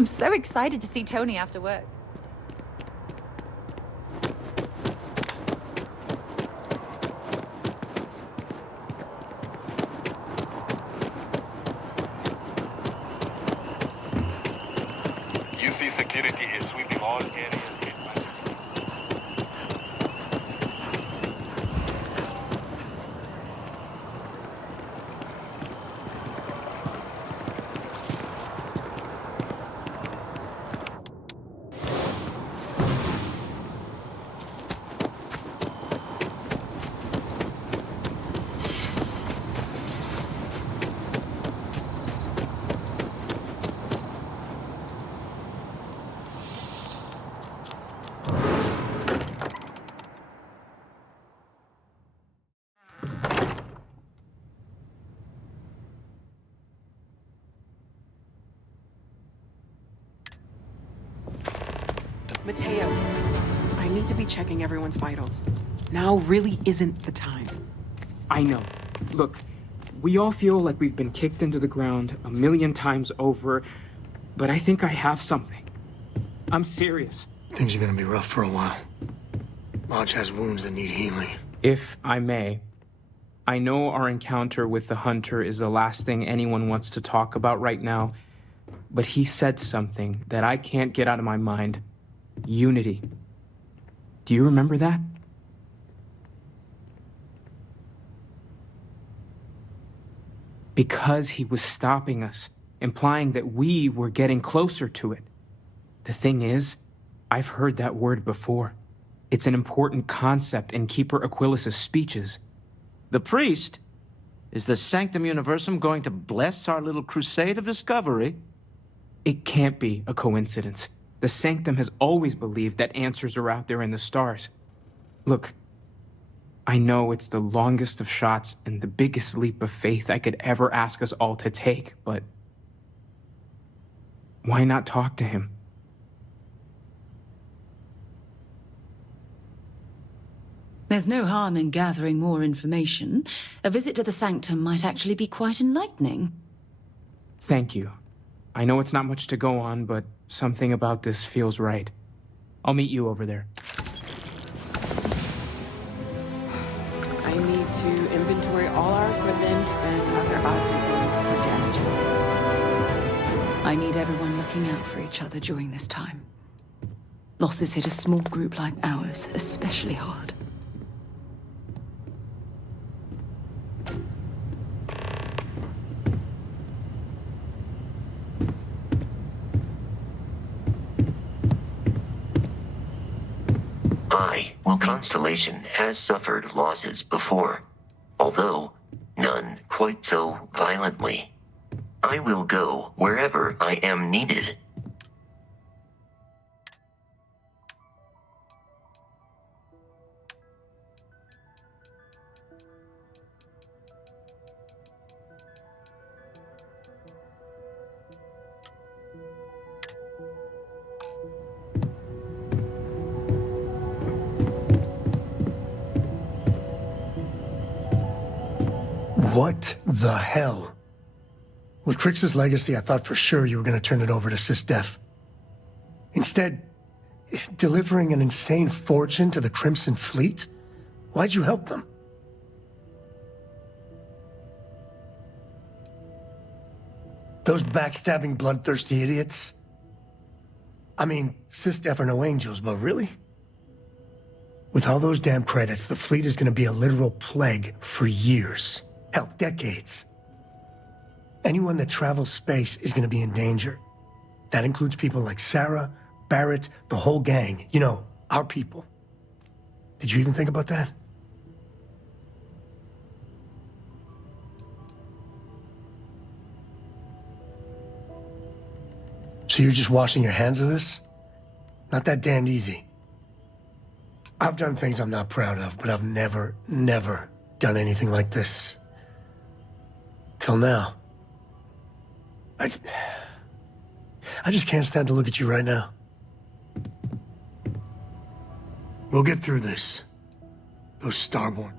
I'm so excited to see Tony after work. UC security is sweeping all areas. Mateo, I need to be checking everyone's vitals. Now really isn't the time. I know. Look, we all feel like we've been kicked into the ground a million times over, but I think I have something. I'm serious. Things are gonna be rough for a while. Lodge has wounds that need healing. If I may, I know our encounter with the Hunter is the last thing anyone wants to talk about right now, but he said something that I can't get out of my mind. Unity. Do you remember that? Because he was stopping us, implying that we were getting closer to it. The thing is, I've heard that word before. It's an important concept in Keeper Aquilas's speeches. The priest? Is the Sanctum Universum going to bless our little crusade of discovery? It can't be a coincidence. The Sanctum has always believed that answers are out there in the stars. Look, I know it's the longest of shots and the biggest leap of faith I could ever ask us all to take, but why not talk to him? There's no harm in gathering more information. A visit to the Sanctum might actually be quite enlightening. Thank you. I know it's not much to go on, but something about this feels right. I'll meet you over there. I need to inventory all our equipment and other odds and ends for damages. I need everyone looking out for each other during this time. Losses hit a small group like ours especially hard. Constellation has suffered losses before, although none quite so violently. I will go wherever I am needed. What the hell? With Crix's legacy, I thought for sure you were going to turn it over to SysDef. Instead, delivering an insane fortune to the Crimson Fleet? Why'd you help them? Those backstabbing, bloodthirsty idiots? I mean, SysDef are no angels, but really? With all those damn credits, the fleet is going to be a literal plague for years. Hell, decades. Anyone that travels space is going to be in danger. That includes people like Sarah, Barrett, the whole gang. You know, our people. Did you even think about that? So you're just washing your hands of this? Not that damned easy. I've done things I'm not proud of, but I've never done anything like this. Till now. I just can't stand to look at you right now. We'll get through this. Those Starborn.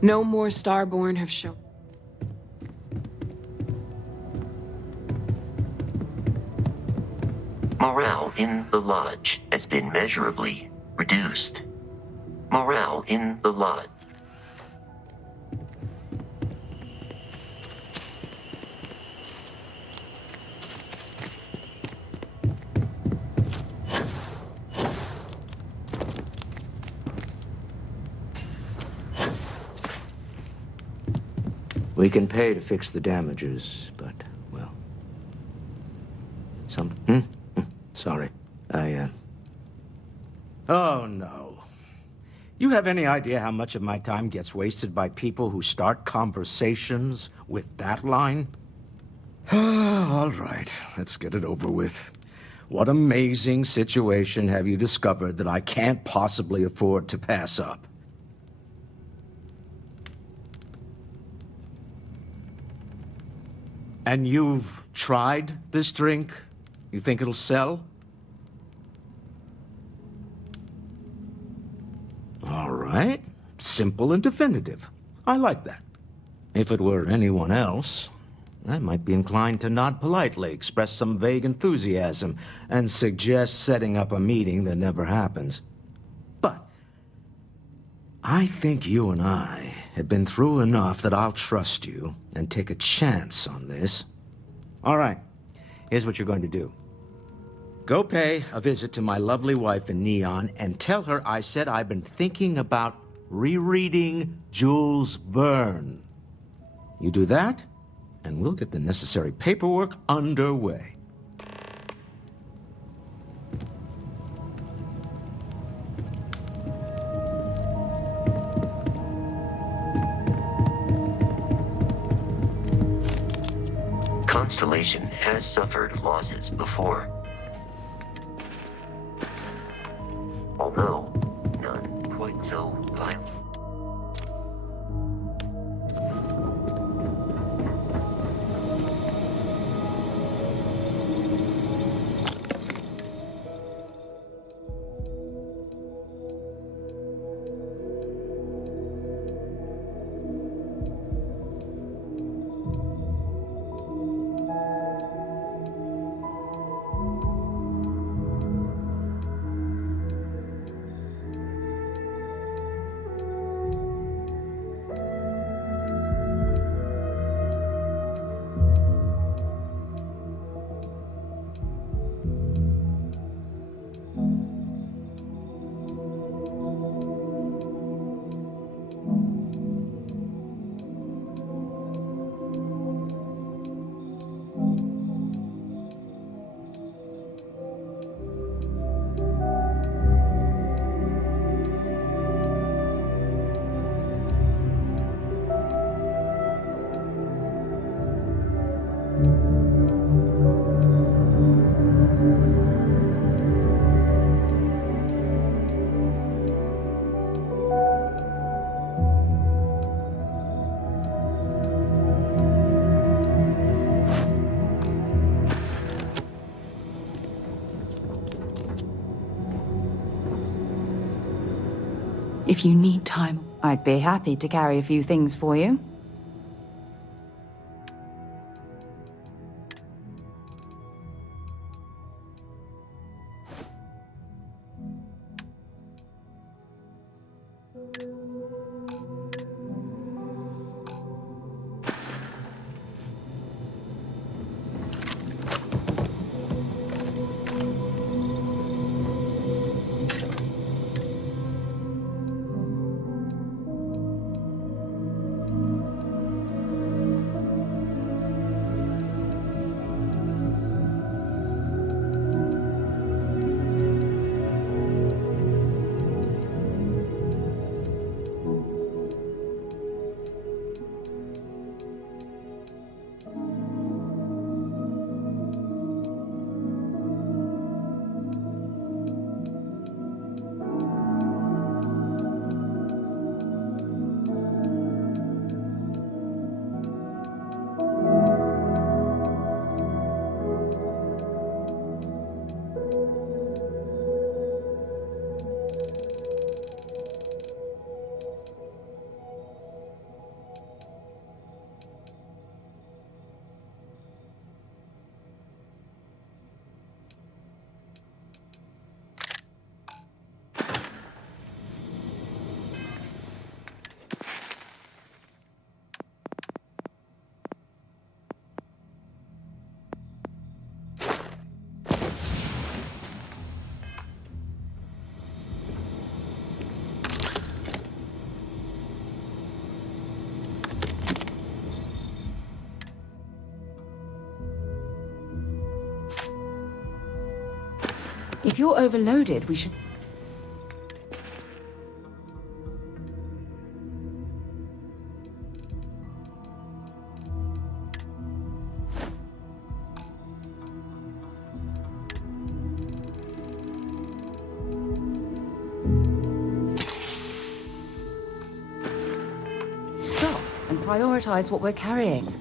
No more Starborn have shown. Morale in the lodge has been measurably reduced. Morale in the lodge. We can pay to fix the damages, but, well... Sorry. Oh, no. You have any idea how much of my time gets wasted by people who start conversations with that line? All right, let's get it over with. What amazing situation have you discovered that I can't possibly afford to pass up? And you've tried this drink? You think it'll sell? All right. Simple and definitive. I like that. If it were anyone else, I might be inclined to nod politely, express some vague enthusiasm, and suggest setting up a meeting that never happens. But I think you and I have been through enough that I'll trust you and take a chance on this. All right, here's what you're going to do. Go pay a visit to my lovely wife in Neon and tell her I said I've been thinking about rereading Jules Verne. You do that, and we'll get the necessary paperwork underway. Constellation has suffered losses before. Although, none quite so violent. If you need time, I'd be happy to carry a few things for you. if you're overloaded, we should... Stop and prioritize what we're carrying.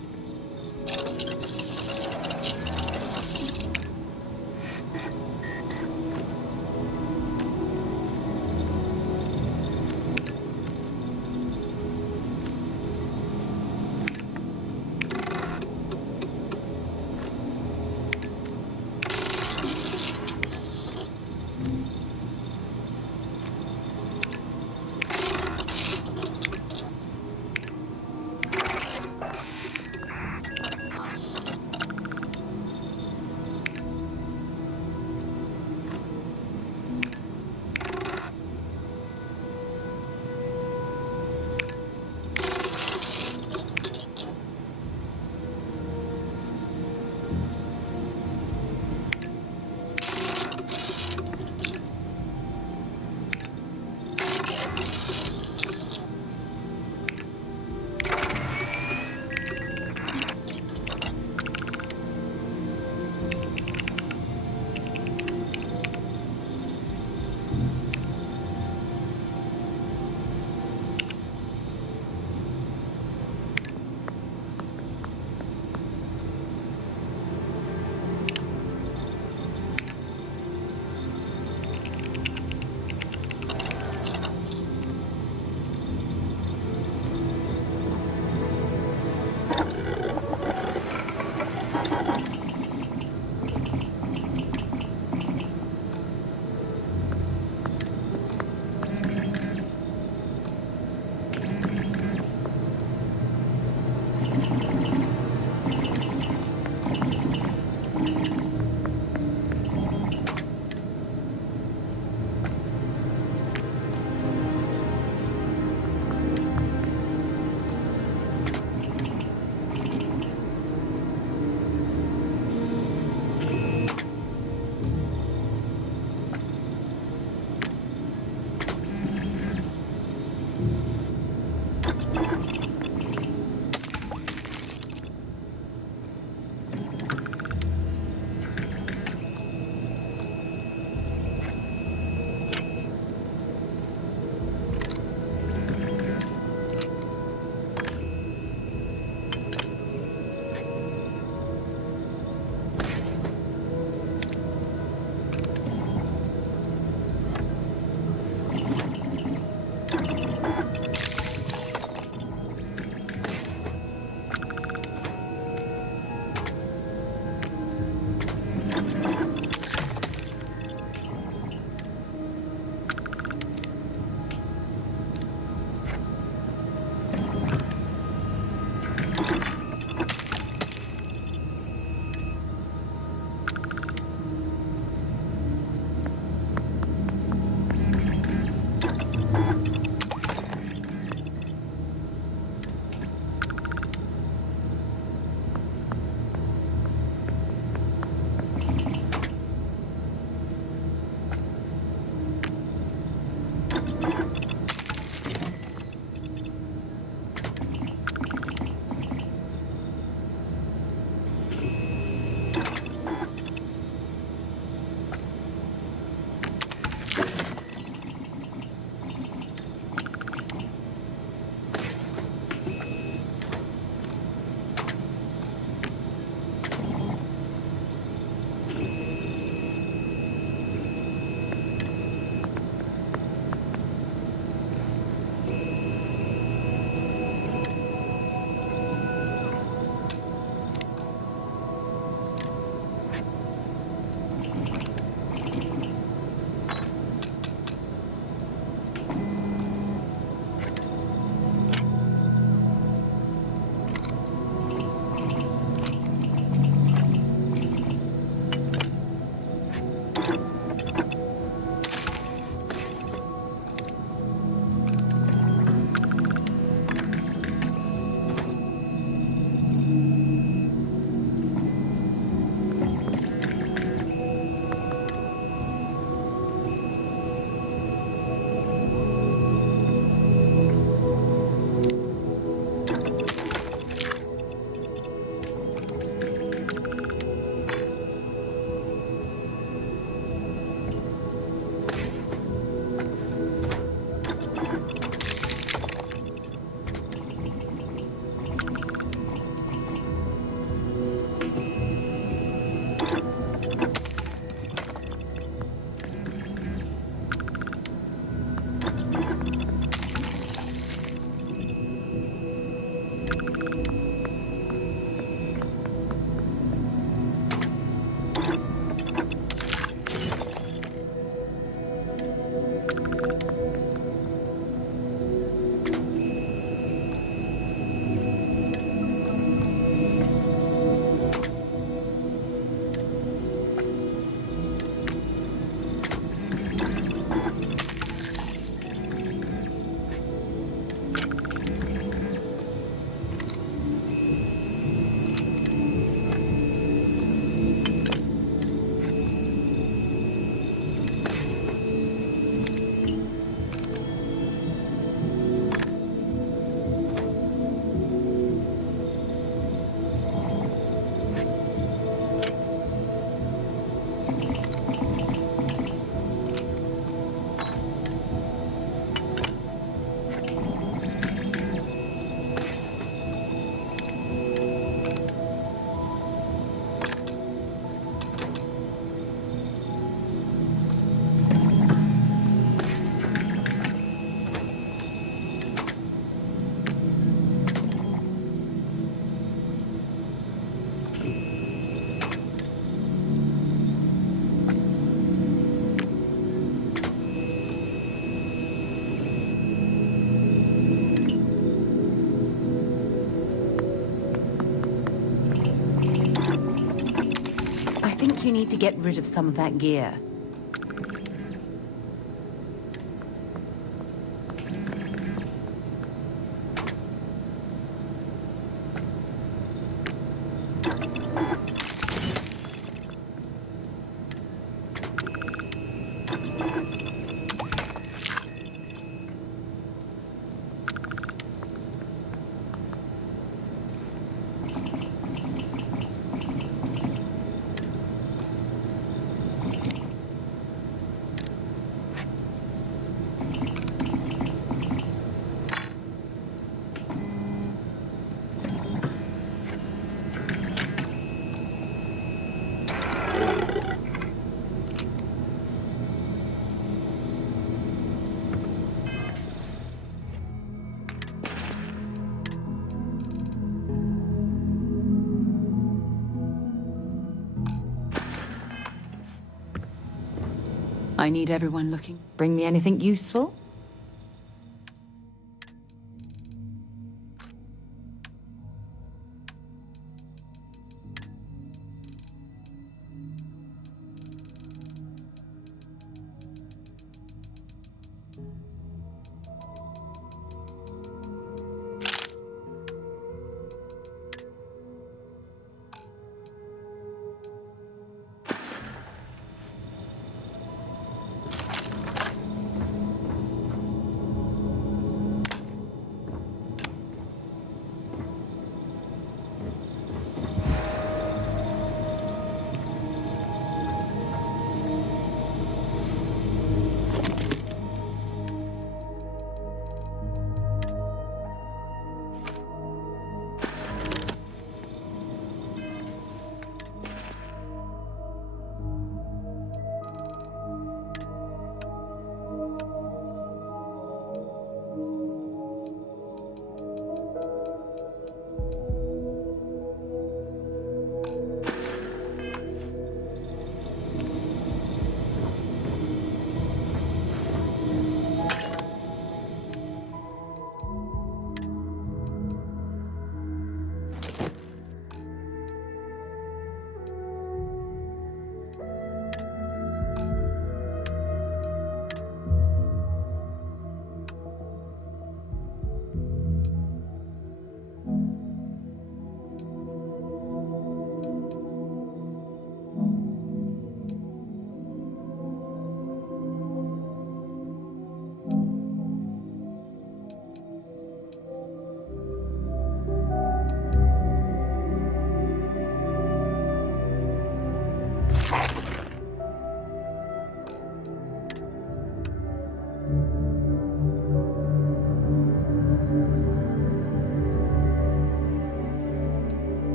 you need to get rid of some of that gear. I need everyone looking. Bring me anything useful?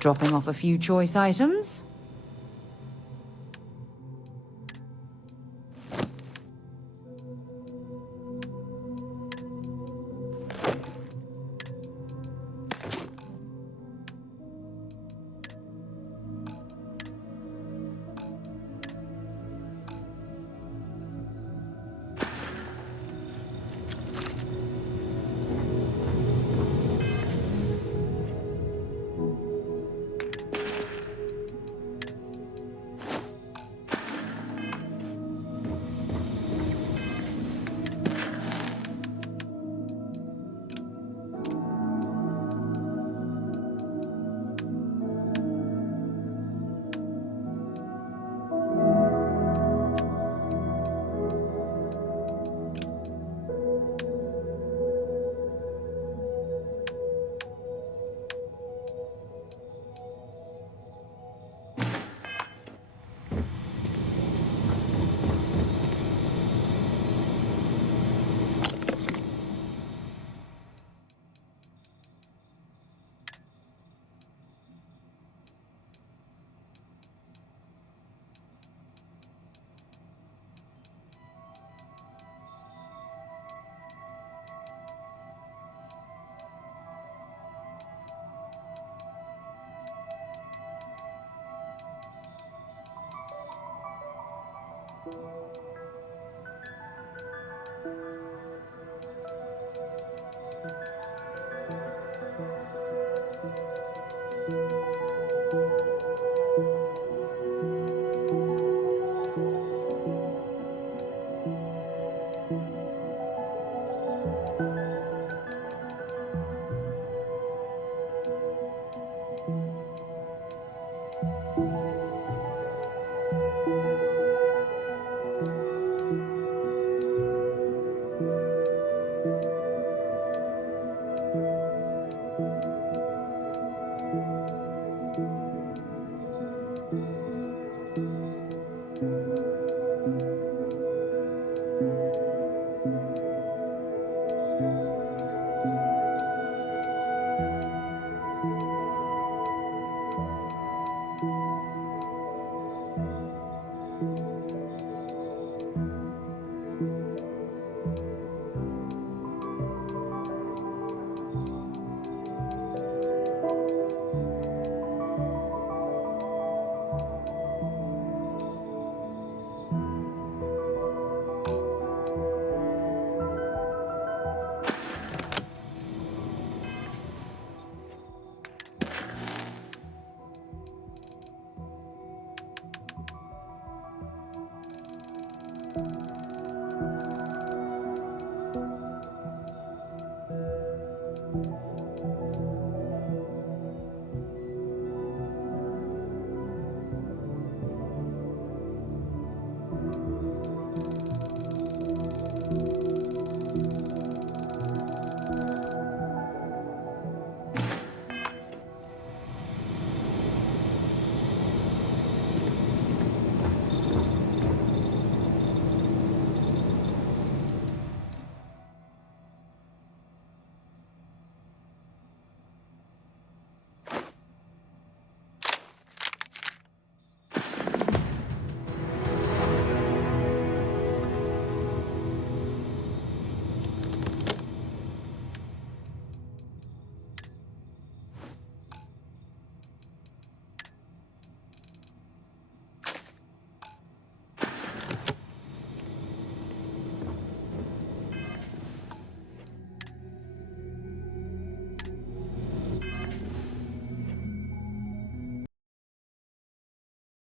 Dropping off a few choice items.